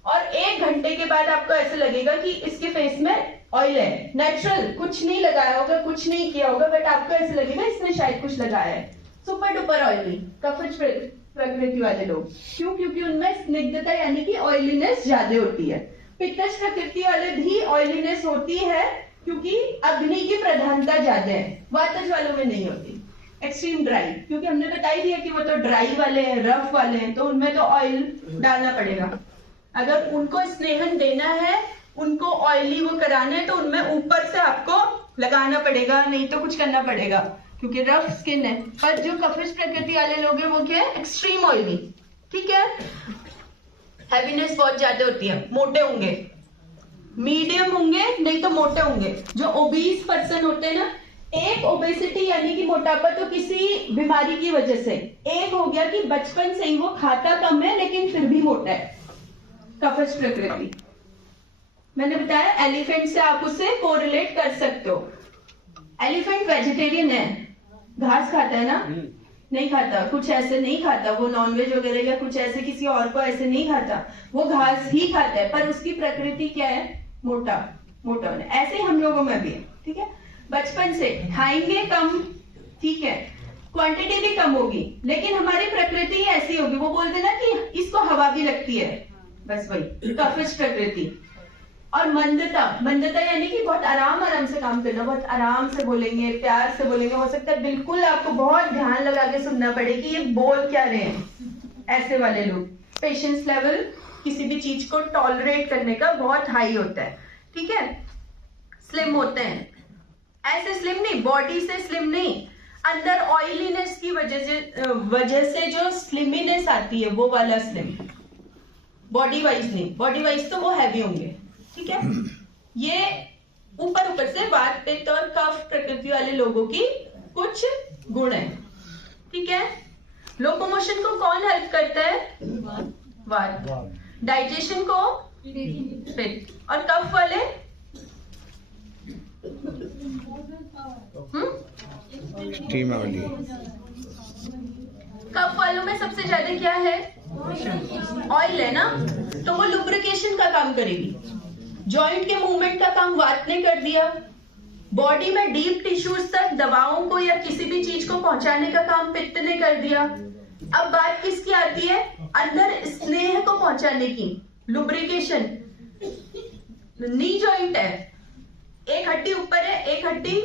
और 1 घंटे के बाद आपको ऐसे लगेगा कि इसके फेस में ऑयल है, नेचुरल, कुछ नहीं लगाया होगा, कुछ नहीं किया होगा, बट आपको ऐसे लगेगा इसने शायद कुछ लगाया है। सुपर डुपर ऑयली कफज प्रकृति वाले लोग, क्यों? क्योंकि उनमें स्निग्धता यानी कि ऑयलीनेस ज्यादा होती है। पित्तज प्रकृति वाले भी ऑयलीनेस होती है क्योंकि अग्नि की प्रधानता ज्यादा है, वातज वालों में नहीं होती। एक्सट्रीम ड्राई, क्योंकि हमने बता ही दिया कि वो तो ड्राई वाले हैं, रफ वाले हैं, तो उनमें तो ऑयल डालना पड़ेगा। अगर उनको स्नेहन देना है, उनको ऑयली वो कराना है, तो उनमें ऊपर से आपको लगाना पड़ेगा, नहीं तो कुछ करना पड़ेगा, क्योंकि रफ स्किन है। पर जो कफज प्रकृति वाले लोग हैं वो क्या है? Extreme oily. ठीक है, हैवीनेस बहुत ज्यादा होती है, मोटे होंगे, मीडियम होंगे, नहीं तो मोटे होंगे। जो ओबीस पर्सन होते हैं ना, एक ओबेसिटी यानी कि मोटापा तो किसी बीमारी की वजह से, एक हो गया कि बचपन से ही वो खाता कम है लेकिन फिर भी मोटा है, कफज प्रकृति। मैंने बताया एलिफेंट से आप उसे कोरिलेट कर सकते हो। एलिफेंट वेजिटेरियन है, घास खाता है ना? नहीं खाता, कुछ ऐसे नहीं खाता, वो नॉनवेज वगैरह या कुछ ऐसे किसी और को ऐसे नहीं खाता, वो घास ही खाता है, पर उसकी प्रकृति क्या है? मोटा होना। ऐसे ही हम लोगों में भी है। ठीक है, बचपन से खाएंगे कम, ठीक है, क्वांटिटी भी कम होगी, लेकिन हमारी प्रकृति ही ऐसी होगी। वो बोलते ना कि इसको हवा भी लगती है, बस वही कफज प्रकृति। और मंदता यानी कि बहुत आराम से काम करना, बहुत आराम से बोलेंगे, प्यार से बोलेंगे, हो सकता है बिल्कुल आपको बहुत ध्यान लगा के सुनना पड़े कि ये बोल क्या रहे हैं। ऐसे वाले लोग, पेशेंस लेवल किसी भी चीज को टॉलरेट करने का बहुत हाई होता है। ठीक है, स्लिम होते हैं, ऐसे स्लिम नहीं, बॉडी से स्लिम नहीं, अंदर ऑयलीनेस की वजह से जो स्लिमीनेस आती है वो वाला स्लिम, बॉडी वाइज नहीं, बॉडी वाइज तो वो हैवी होंगे। ठीक है, ये ऊपर से वात पित्त और कफ प्रकृति वाले लोगों की कुछ गुण है। ठीक है, लोकोमोशन को कौन हेल्प करता है? वात। डाइजेशन को पित्त, और कफ वाले कफ वालों में सबसे ज्यादा क्या है? ऑयल है ना, तो वो लुब्रिकेशन का काम करेगी। जॉइंट के मूवमेंट का काम वात ने कर दिया, बॉडी में डीप टिश्यूज तक दवाओं को या किसी भी चीज को पहुंचाने का काम पित्त ने कर दिया। अब बात किसकी आती है? अंदर स्नेह को पहुंचाने की, लुब्रिकेशन। नी जॉइंट है, एक हड्डी ऊपर है, एक हड्डी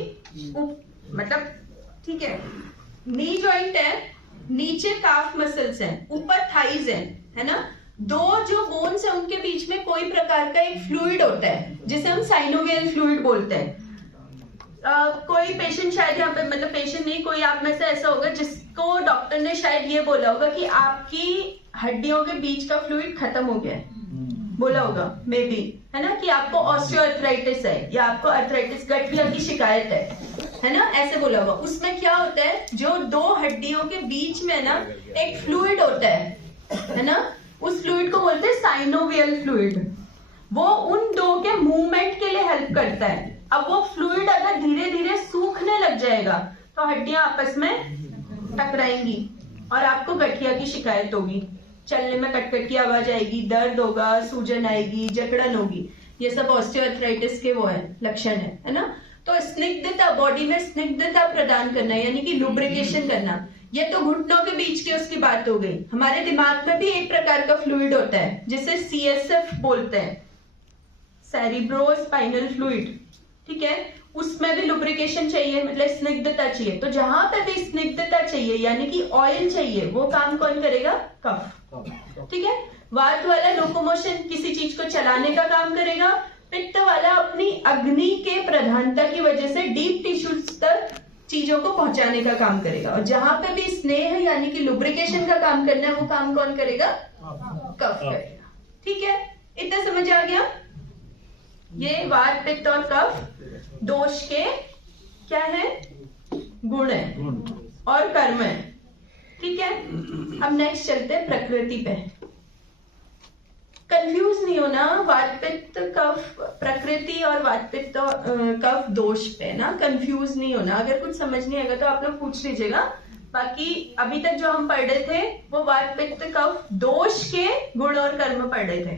मतलब, ठीक है, नी जॉइंट है, नीचे काफ मसल्स हैं, ऊपर थाइज है ना। दो जो बोन्स है उनके बीच में कोई प्रकार का एक फ्लूइड होता है जिसे हम साइनोवियल फ्लूइड बोलते हैं। कोई पेशेंट शायद यहाँ पे, मतलब पेशेंट नहीं, कोई आप में से ऐसा होगा जिसको डॉक्टर ने शायद ये बोला होगा कि आपकी हड्डियों के बीच का फ्लूइड खत्म हो गया है, बोला होगा मे बी, है ना, कि आपको ऑस्टियोआर्थराइटिस है या आपको अर्थराइटिस, गठिया की शिकायत है है ना, ऐसे बोला हुआ। उसमें क्या होता है, जो दो हड्डियों के बीच में ना एक फ्लूइड होता है ना, उस फ्लूइड को बोलते हैं साइनोवियल फ्लूइड। वो उन दो के मूवमेंट के लिए हेल्प करता है। अब वो फ्लूइड अगर धीरे धीरे सूखने लग जाएगा तो हड्डियां आपस में टकराएंगी और आपको गठिया की शिकायत होगी, चलने में कटकट की आवाज आएगी, दर्द होगा, सूजन आएगी, जकड़न होगी। ये सब ऑस्टियोआर्थराइटिस के वो है, लक्षण है ना। तो स्निग्धता, बॉडी में स्निग्धता प्रदान करना यानी कि लुब्रिकेशन करना। ये तो घुटनों के बीच की उसकी बात हो गई। हमारे दिमाग में भी एक प्रकार का फ्लूइड होता है जिसे CSF बोलते हैं, सेरिब्रोस्पाइनल फ्लूइड, ठीक है। उसमें भी लुब्रिकेशन चाहिए, मतलब स्निग्धता चाहिए। तो जहां पे भी स्निग्धता चाहिए यानी कि ऑयल चाहिए, वो काम कौन करेगा? कफ, ठीक है। वात वाला लोकोमोशन, किसी चीज को चलाने का काम करेगा। पित्त वाला अपनी अग्नि के प्रधानता की वजह से डीप टिश्यूज तक चीजों को पहुंचाने का काम करेगा। और जहां पे भी स्नेह यानी कि लुब्रिकेशन का काम करना है, वो काम कौन करेगा? कफ करेगा, ठीक है। इतना समझ आ गया? ये वात, पित्त और कफ दोष के क्या है? गुण है और कर्म है, ठीक है। अब नेक्स्ट चलते हैं प्रकृति पे। कंफ्यूज नहीं होना, वात पित्त कफ प्रकृति और वात पित्त कफ दोष पे ना, कंफ्यूज नहीं होना। अगर कुछ समझ नहीं आएगा तो आप लोग पूछ लीजिएगा। बाकी अभी तक जो हम पढ़ रहे थे वो वात पित्त कफ दोष के गुण और कर्म पढ़ रहे थे।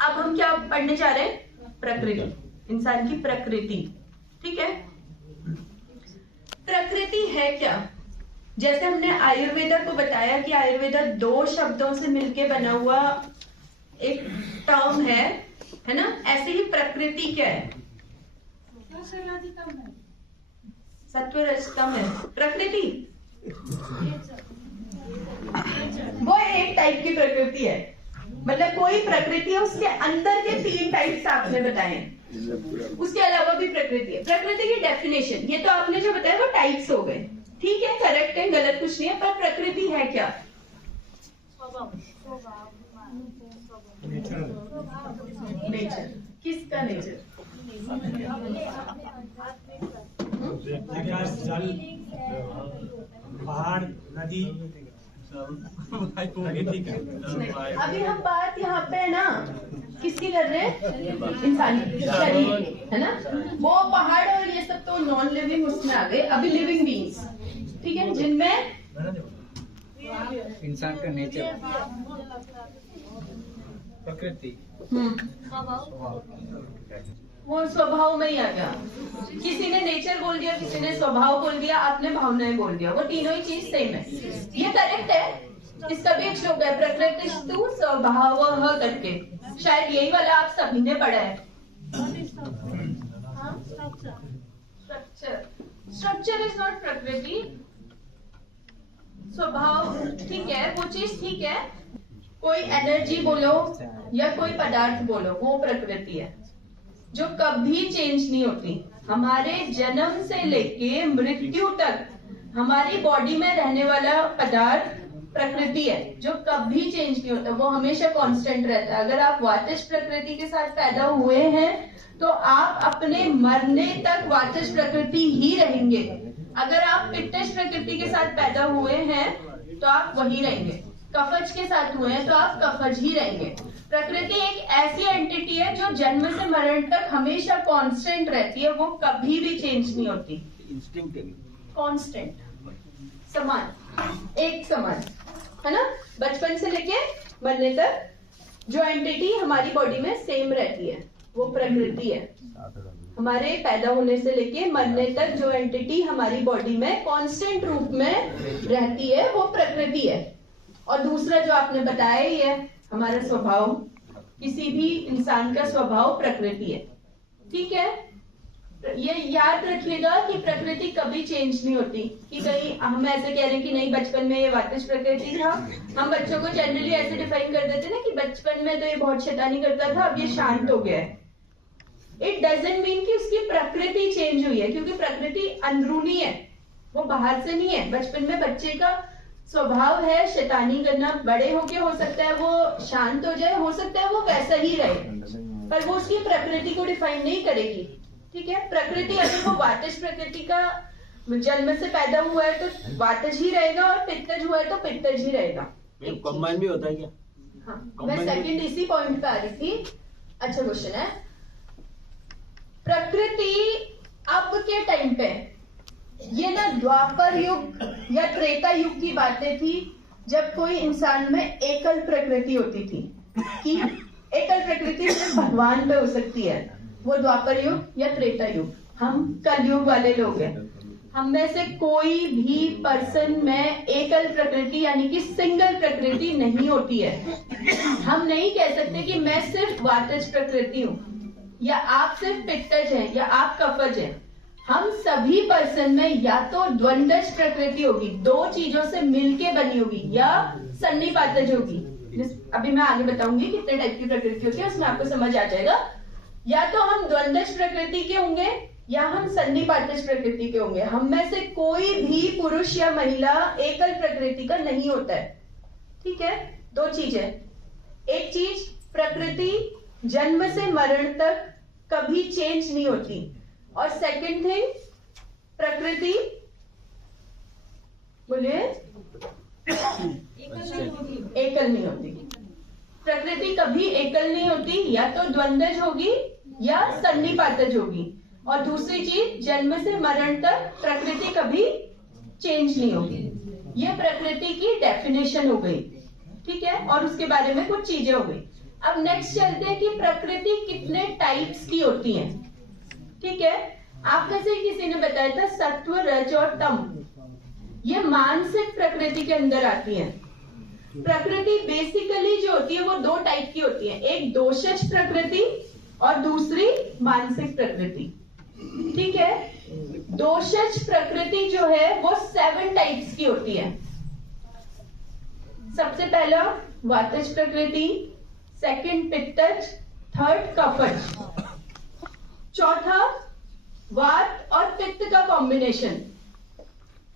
अब हम क्या पढ़ने जा रहे हैं? प्रकृति, इंसान की प्रकृति, ठीक है। प्रकृति है क्या? जैसे हमने आयुर्वेदा को बताया कि आयुर्वेदा 2 शब्दों से मिलके बना हुआ एक टर्म है ना, ऐसे ही प्रकृति क्या है? सत्व रजतम है प्रकृति। वो एक टाइप की प्रकृति है, मतलब कोई प्रकृति है, उसके अंदर के 3 टाइप्स आपने बताए, उसके अलावा भी प्रकृति है। प्रकृति की डेफिनेशन, ये तो आपने जो बताया वो टाइप्स हो गए, ठीक है, करेक्ट है, गलत कुछ नहीं है। पर प्रकृति है क्या? नेचर। किसका नेचर? आकाश, जल, पहाड़, नदी, ठीक है। अभी हम बात यहाँ पे ना किसकी कर रहे हैं? इंसान शरीर की, है ना। वो पहाड़ और ये सब तो नॉन लिविंग उसमें आ गए। अभी लिविंग बीइंग्स, ठीक है, जिनमें इंसान का नेचर, प्रकृति, वो स्वभाव में ही आ गया। किसी ने नेचर बोल दिया, किसी ने स्वभाव बोल दिया, आपने भावनाएं बोल दिया, वो तीनों ही चीज सेम है। ये करेक्ट है। इसका भी एक श्लोक है, प्रकृतिस्तु स्वभावः करके, शायद यही वाला आप सभी ने पढ़ा है। स्ट्रक्चर इज नॉट प्रकृति, स्वभाव ठीक है, वो चीज ठीक है। कोई एनर्जी बोलो या कोई पदार्थ बोलो, वो प्रकृति है जो कभी चेंज नहीं होती। हमारे जन्म से लेके मृत्यु तक हमारी बॉडी में रहने वाला पदार्थ प्रकृति है जो कभी चेंज नहीं होता, वो हमेशा कांस्टेंट रहता है। अगर आप वातिश प्रकृति के साथ पैदा हुए हैं तो आप अपने मरने तक वातिश प्रकृति ही रहेंगे। अगर आप पित्तश प्रकृति के साथ पैदा हुए हैं तो आप वही रहेंगे। कफज के साथ हुए हैं तो आप कफज ही रहेंगे। प्रकृति एक ऐसी एंटिटी है जो जन्म से मरण तक हमेशा कांस्टेंट रहती है, वो कभी भी चेंज नहीं होती। कांस्टेंट, समान, एक समान, है ना। बचपन से लेके मरने तक जो एंटिटी हमारी बॉडी में सेम रहती है वो प्रकृति है। हमारे पैदा होने से लेके मरने तक जो एंटिटी हमारी बॉडी में कांस्टेंट रूप में रहती है वो प्रकृति है। और दूसरा जो आपने बताया ही है हमारा स्वभाव, किसी भी इंसान का स्वभाव प्रकृति है, ठीक है। ये याद रखिएगा कि प्रकृति कभी चेंज नहीं होती। कि कहीं हम ऐसे कह रहे हैं कि नहीं बचपन में ये वातिश प्रकृति था, हम बच्चों को जनरली ऐसे डिफाइन कर देते ना कि बचपन में तो ये बहुत शैतानी करता था, अब ये शांत हो गया है। इट डजंट मीन कि उसकी प्रकृति चेंज हुई है, क्योंकि प्रकृति अंदरूनी है, वो बाहर से नहीं है। बचपन में बच्चे का स्वभाव है शैतानी करना, बड़े होके हो सकता है वो शांत हो जाए, हो सकता है वो वैसा ही रहे, पर वो उसकी प्रकृति को डिफाइन नहीं करेगी, ठीक है। प्रकृति अगर वो वातिश प्रकृति का जन्म से पैदा हुआ है तो वातज ही रहेगा और पित्तज हुआ है तो पित्तज ही रहेगा। कंबाइन भी होता है क्या? हाँ, मैं सेकंड इसी पॉइंट पे आ रही थी। अच्छा क्वेश्चन है, प्रकृति अब के टाइम पे, ये ना द्वापर युग या त्रेता युग की बातें थी, जब कोई इंसान में एकल प्रकृति होती थी कि एकल प्रकृति सिर्फ भगवान पे हो सकती है, वो द्वापर युग या त्रेता युग। हम कलयुग वाले लोग हैं, हम में से कोई भी पर्सन में एकल प्रकृति यानी कि सिंगल प्रकृति नहीं होती है। हम नहीं कह सकते कि मैं सिर्फ वातज प्रकृति हूँ या आप सिर्फ पित्तज हैं या आप कफज हैं। हम सभी पर्सन में या तो द्वंद्वज प्रकृति होगी, दो चीजों से मिलके बनी होगी, या सन्निपातज होगी। अभी मैं आगे बताऊंगी कितने टाइप की प्रकृति होती है, उसमें आपको समझ आ जाएगा। या तो हम द्वंद्वज प्रकृति के होंगे या हम सन्निपातज प्रकृति के होंगे। हम में से कोई भी पुरुष या महिला एकल प्रकृति का नहीं होता है। ठीक है, दो चीजें, एक चीज प्रकृति जन्म से मरण तक कभी चेंज नहीं होती, और सेकंड थिंग प्रकृति, बोलिए, एकल नहीं होती। प्रकृति कभी एकल नहीं होती, या तो द्वंद्वज होगी या सन्निपातज होगी। और दूसरी चीज, जन्म से मरण तक प्रकृति कभी चेंज नहीं होगी। ये प्रकृति की डेफिनेशन हो गई। ठीक है, और उसके बारे में कुछ चीजें हो गई। अब नेक्स्ट चलते हैं कि प्रकृति कितने टाइप्स की होती है। ठीक है, आप में से किसी ने बताया था सत्व, रज और तम, ये मानसिक प्रकृति के अंदर आती है। प्रकृति बेसिकली जो होती है वो दो टाइप की होती है, एक दोषज प्रकृति और दूसरी मानसिक प्रकृति। ठीक है, दोषज प्रकृति जो है वो 7 टाइप्स की होती है। सबसे पहला वातज प्रकृति, सेकंड पित्तज, थर्ड कफज, चौथा वात और पित्त का कॉम्बिनेशन,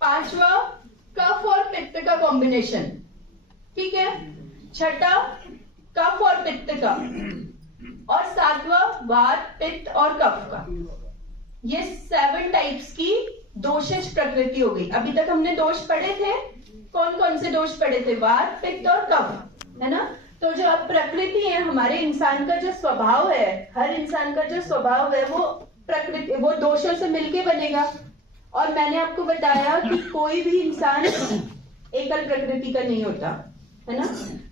पांचवा कफ और पित्त का कॉम्बिनेशन। ठीक है, छठा कफ और पित्त का, और सातवां वात, पित्त और कफ का। ये 7 टाइप्स की दोषज प्रकृति हो गई। अभी तक हमने दोष पढ़े थे, कौन कौन से दोष पढ़े थे? वात, पित्त और कफ, है ना। तो जो अब प्रकृति है, हमारे इंसान का जो स्वभाव है, हर इंसान का जो स्वभाव है वो प्रकृति, वो दोषों से मिलके बनेगा। और मैंने आपको बताया कि कोई भी इंसान एकल प्रकृति का नहीं होता, है ना।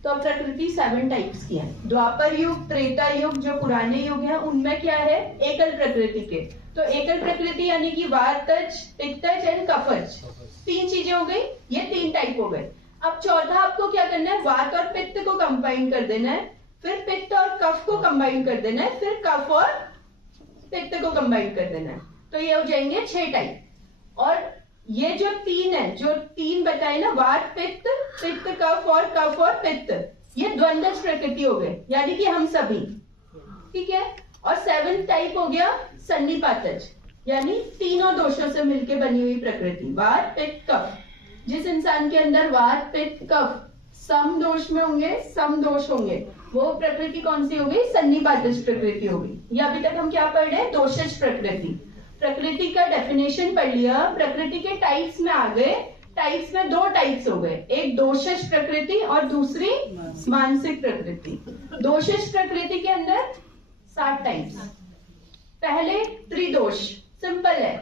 तो अब प्रकृति 7 टाइप्स की है। द्वापर युग, त्रेता युग, जो पुराने युग हैं, उनमें क्या है? एकल प्रकृति के। तो एकल प्रकृति यानी कि वातज, पित्तज एंड कफज, 3 चीजें हो गई। ये 3 टाइप हो गए। अब चौथा आपको क्या करना है? वात और पित्त को कंबाइन कर देना है, फिर पित्त और कफ को कंबाइन कर देना है, फिर कफ और पित्त को कंबाइन कर देना है। तो ये हो जाएंगे 6 टाइप। और ये जो 3 है, जो 3 बताए ना, वात, पित्त, पित्त कफ और पित्त, ये द्वंद्वज प्रकृति हो गए, यानी कि हम सभी। ठीक है, और 7 टाइप हो गया सन्निपातज, यानी तीनों दोषों से मिलकर बनी हुई प्रकृति, वात, पित्त, कफ। जिस इंसान के अंदर वात, पित्त, कफ सम दोष में होंगे, सम दोष होंगे, वो प्रकृति कौन सी हो गई? सन्निपातज प्रकृति हो गई। या अभी तक हम क्या पढ़ रहे हैं? दोषज प्रकृति। प्रकृति का डेफिनेशन पढ़ लिया, प्रकृति के टाइप्स में आ गए। टाइप्स में 2 टाइप्स हो गए, एक दोषज प्रकृति और दूसरी मानसिक प्रकृति। दोषज प्रकृति के अंदर 7 टाइप्स। पहले त्रिदोष, सिंपल है,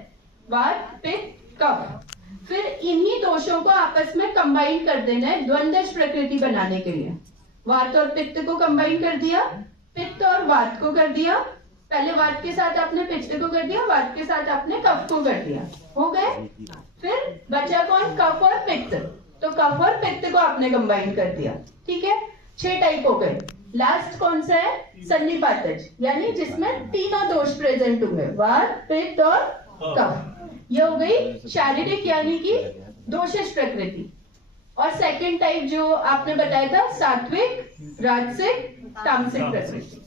वात, पित्त, कफ। फिर इन्हीं दोषों को आपस में कंबाइन कर देना है द्वंद्वज प्रकृति बनाने के लिए। वात और पित्त को कंबाइन कर दिया, पित्त और वात को कर दिया, पहले वात के साथ आपने पित्त को कर दिया, वात के साथ आपने कफ को कर दिया, हो गए। फिर बचा कौन? कफ और पित्त। तो कफ और पित्त को आपने कंबाइन कर दिया। ठीक है, 6 टाइप हो गए। लास्ट कौन सा है? सन्निपातज, यानी जिसमें तीनों दोष प्रेजेंट होंगे, वात, पित्त और कफ। ये हो गई शारीरिक यानी कि दोषज प्रकृति। और सेकंड टाइप जो आपने बताया था, सात्विक, राजसिक, तामसिक प्रकृति।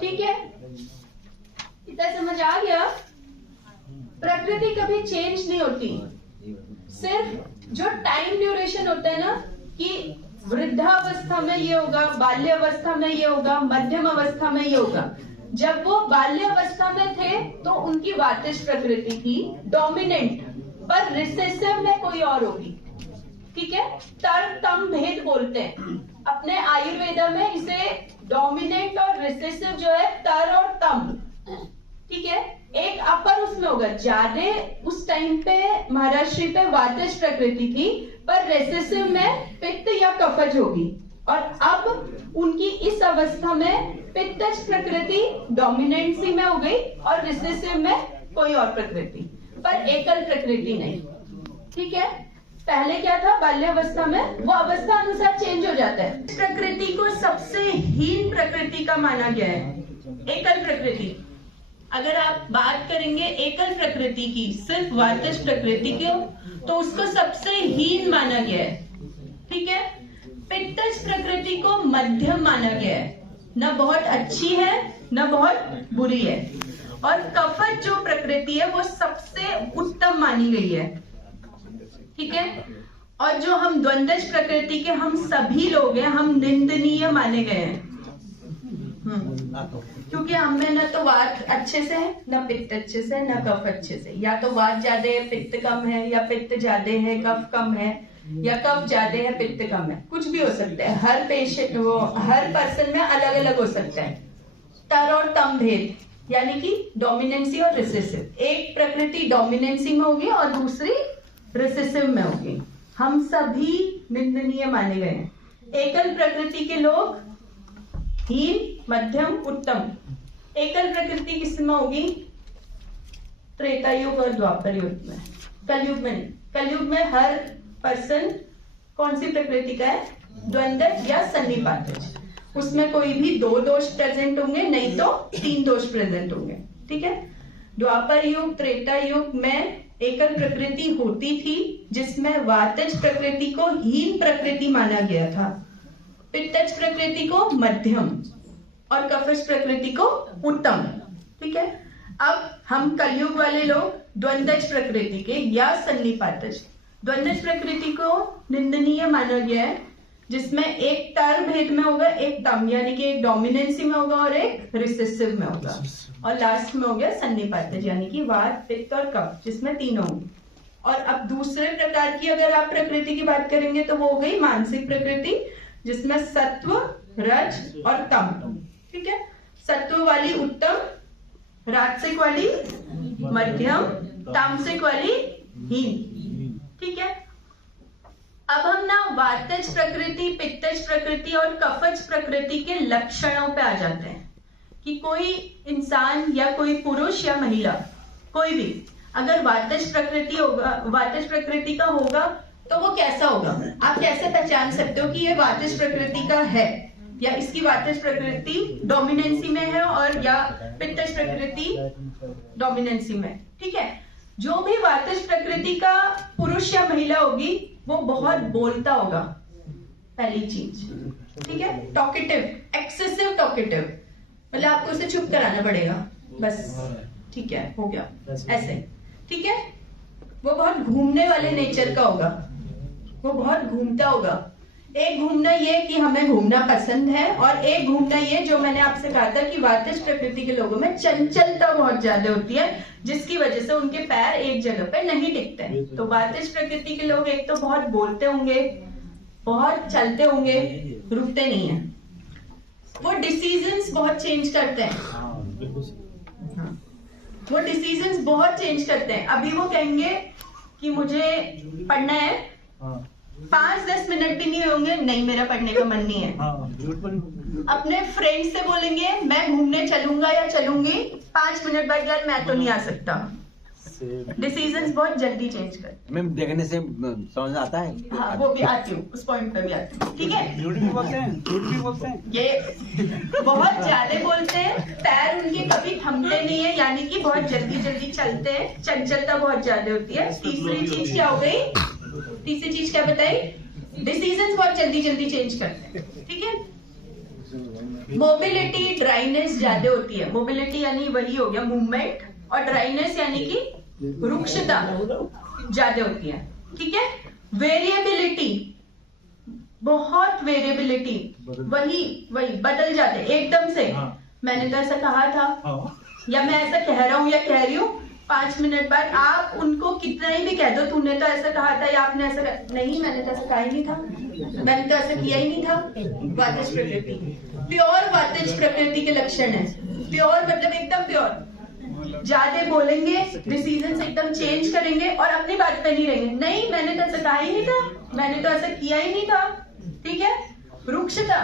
ठीक है, इतना समझ आ गया? प्रकृति कभी चेंज नहीं होती, सिर्फ जो टाइम ड्यूरेशन होता है ना, कि वृद्धावस्था में ये होगा, बाल्यावस्था में ये होगा, मध्यम अवस्था में ये होगा। जब वो बाल्यावस्था में थे तो उनकी वातिश प्रकृति थी डोमिनेंट, पर रिसेसिव में कोई और होगी। ठीक है, तर तम भेद बोलते हैं अपने आयुर्वेदा में इसे। डोमिनेंट और रिसेसिव जो है तर और तम, ठीक है, एक अपर उसमें होगा। ज्यादा उस टाइम पे महाराष्ट्र पे वातज प्रकृति थी, पर रेसेसिव में पित्त या कफज होगी। और अब उनकी इस अवस्था में पित्तज प्रकृति डोमिनेंसी में हो गई और रिसेसिव में कोई और प्रकृति, पर एकल प्रकृति नहीं। ठीक है, पहले क्या था, बाल्यावस्था में वो अवस्था अनुसार चेंज हो जाता है। प्रकृति को सबसे हीन प्रकृति का माना गया है, एकल प्रकृति। अगर आप बात करेंगे एकल प्रकृति की, सिर्फ वातज प्रकृति की, तो उसको सबसे हीन माना गया है। ठीक है, पित्तज प्रकृति को मध्यम माना गया है, न बहुत अच्छी है न बहुत बुरी है। और कफज जो प्रकृति है वो सबसे उत्तम मानी गई है। ठीक है, और जो हम द्वंद्वज प्रकृति के हम सभी लोग हैं, हम निंदनीय माने गए हैं। क्योंकि हमें न तो वात अच्छे से है, न पित्त अच्छे से, न कफ अच्छे से। या तो वात ज्यादा है पित्त कम है, या पित्त ज्यादा है कफ कम है, या कफ ज्यादा है पित्त कम है, कुछ भी हो सकता है। हर पेशेंट वो हर पर्सन में अलग अलग हो सकता है। तर और तम भेद यानी कि डोमिनेंसी और रिसेसिव। एक प्रकृति डोमिनेंसी में होगी और दूसरी रिसेसिव में होगी। हम सभी निंदनीय माने गए हैं। एकल प्रकृति के लोग हीन, मध्यम, उत्तम। एकल प्रकृति किसमें होगी, त्रेता युग और द्वापर युग में। कलयुग में नहीं। कलयुग में हर पर्सन कौन सी प्रकृति का है, द्वंद्वज या सन्निपातज। उसमें कोई भी 2 दोष प्रेजेंट होंगे, नहीं तो 3 दोष प्रेजेंट होंगे। ठीक है, द्वापर युग, त्रेता युग में एकल प्रकृति होती थी, जिसमें वातज प्रकृति को हीन प्रकृति माना गया था, पित्तज प्रकृति को मध्यम और कफज प्रकृति को उत्तम। ठीक है, अब हम कलयुग वाले लोग द्वंद्वज प्रकृति के या सन्निपातज। द्वंद्वज प्रकृति को निंदनीय माना गया है, जिसमें एक तर भेद में होगा, एक तम यानी कि एक डोमिनेंसी में होगा और एक रिसेसिव में होगा, और लास्ट में हो गया सन्निपातज यानी कि वात, पित्त और कफ, जिसमें 3 होंगे। और अब दूसरे प्रकार की अगर आप प्रकृति की बात करेंगे तो वो हो गई मानसिक प्रकृति, जिसमें सत्व, रज और तम। ठीक है, सत्व वाली उत्तम, राजसिक वाली मध्यम, तामसिक वाली हीन। ठीक है, अब हम ना वातज प्रकृति, पित्तज प्रकृति और कफज प्रकृति के लक्षणों पे आ जाते हैं कि कोई इंसान या कोई पुरुष या महिला कोई भी अगर वातज प्रकृति होगा, वातज प्रकृति का होगा तो वो कैसा होगा। आप कैसे पहचान सकते हो कि ये वातज प्रकृति का है या इसकी वातज प्रकृति डोमिनेंसी में है और या पित्तज प्रकृति डोमिनेंसी में। ठीक है, जो भी वातज प्रकृति का पुरुष या महिला होगी वो बहुत बोलता होगा, पहली चीज। ठीक है, टॉकेटिव, एक्सेसिव टॉकेटिव, मतलब आपको उसे चुप कराना पड़ेगा बस। ठीक है, हो गया ऐसे। ठीक है, वो बहुत घूमने वाले नेचर का होगा, वो बहुत घूमता होगा। एक घूमना ये कि हमें घूमना पसंद है, और एक घूमना ये जो मैंने आपसे कहा था कि वातज प्रकृति के लोगों में चंचलता बहुत ज्यादा होती है, जिसकी वजह से उनके पैर एक जगह पे नहीं टिकते हैं। तो वातज प्रकृति के लोग एक तो बहुत बोलते होंगे, बहुत चलते होंगे, रुकते नहीं है। वो डिसीजंस बहुत चेंज करते हैं, वो डिसीजंस बहुत चेंज करते हैं। अभी वो कहेंगे कि मुझे पढ़ना है, 5-10 मिनट भी नहीं होंगे, नहीं मेरा पढ़ने का मन नहीं है। अपने फ्रेंड से बोलेंगे मैं घूमने चलूंगा या चलूंगी, 5 मिनट बाद यार मैं तो नहीं आ सकता। डिसीजंस बहुत जल्दी चेंज करते। मैम देखने से समझ आता है। हाँ, वो भी आती हूँ, उस पॉइंट पे भी आती हूँ। ठीक है, झूठ भी बोलते हैं, झूठ भी बोलते हैं। ये बहुत ज्यादा बोलते हैं, पैर उनके कभी थमते नहीं है, यानी कि बहुत जल्दी जल्दी चलते हैं, चंचलता बहुत ज्यादा होती है। तीसरी चीज क्या हो गई, तीसरी चीज क्या बताई, डिसीजंस बहुत जल्दी जल्दी चेंज करते हैं। ठीक है, मोबिलिटी, ड्राइनेस ज्यादा होती है। मोबिलिटी यानी वही हो गया मूवमेंट, और ड्राइनेस यानी कि रुक्षता ज्यादा होती है। ठीक है, वेरिएबिलिटी, बहुत वेरिएबिलिटी, वही बदल जाते एकदम से। मैंने तो ऐसा कहा था, या मैं ऐसा कह रहा हूँ या कह रही हूँ, 5 मिनट बाद आप उनको कितना ही भी कह दो तूने तो ऐसा कहा था या आपने ऐसा नहीं, मैंने तो ऐसा कहा ही नहीं था, मैंने तो ऐसा किया ही नहीं था। वातिज प्रकृति, प्योर वातिज प्रकृति के लक्षण है। प्योर मतलब एकदम प्योर। ज्यादा बोलेंगे, डिसीजन एकदम चेंज करेंगे और अपनी बात पे नहीं रहेंगे। नहीं, मैंने तो ऐसा कहा ही नहीं था, मैंने तो ऐसा किया ही नहीं था। ठीक है। रुक्षता,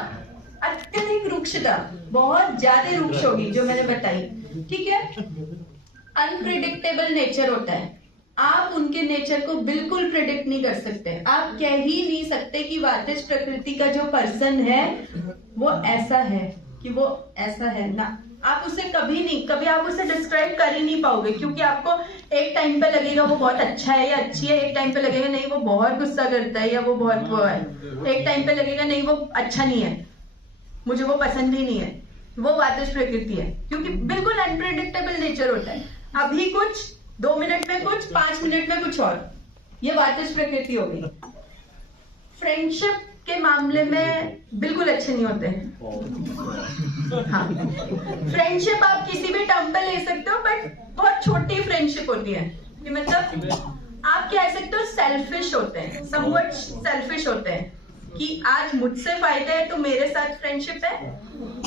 अत्यधिक रुक्षता, बहुत ज्यादा रुक्ष होगी जो मैंने बताई। ठीक है। अनप्रिडिक्टेबल नेचर होता है। आप उनके नेचर को बिल्कुल प्रिडिक्ट नहीं कर सकते। आप कह ही नहीं सकते कि वातिज प्रकृति का जो पर्सन है वो ऐसा है, कि वो ऐसा है ना। आप उसे कभी आप उसे डिस्क्राइब कर ही नहीं पाओगे, क्योंकि आपको एक टाइम पे लगेगा वो बहुत अच्छा है या अच्छी है, एक टाइम पे लगेगा नहीं वो बहुत गुस्सा करता है या वो बहुत वो है, एक टाइम पे लगेगा नहीं वो अच्छा नहीं है, मुझे वो पसंद ही नहीं है। वो वातिज प्रकृति है, क्योंकि बिल्कुल अनप्रिडिक्टेबल नेचर होता है। अभी कुछ, 2 मिनट में कुछ, 5 मिनट में कुछ और, ये वातिज प्रकृति हो गई। फ्रेंडशिप के मामले में बिल्कुल अच्छे नहीं होते हैं। हाँ, फ्रेंडशिप आप किसी भी टर्म पे ले सकते हो, बट बहुत छोटी फ्रेंडशिप होती है। कि मतलब आप कह सकते हो सेल्फिश होते हैं, समवट सेल्फिश होते हैं, कि आज मुझसे फायदा है तो मेरे साथ फ्रेंडशिप है,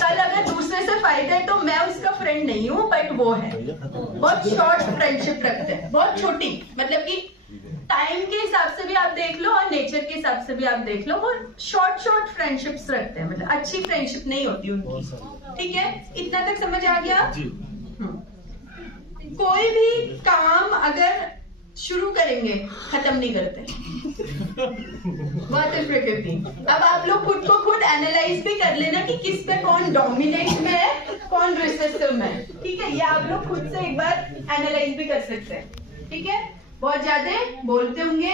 कल अगर दूसरे से फायदा है तो मैं उसका फ्रेंड नहीं हूँ बट वो है। बहुत शॉर्ट फ्रेंडशिप रखते हैं, बहुत छोटी, मतलब कि टाइम के हिसाब से भी आप देख लो और नेचर के हिसाब से भी आप देख लो, वो शॉर्ट फ्रेंडशिप्स रखते हैं, मतलब अच्छी फ्रेंडशिप नहीं होती उनकी। ठीक है, इतना तक समझ आ गया। कोई भी काम अगर शुरू करेंगे खत्म नहीं करते। वातिज प्रकृति। अब आप लोग खुद को खुद एनालाइज भी कर लेना कि किस पे कौन डोमिनेट में है, कौन रिसेसिव में है। ठीक है, ये आप लोग खुद से एक बार एनालाइज भी कर सकते हैं। ठीक है। बहुत ज्यादा बोलते होंगे,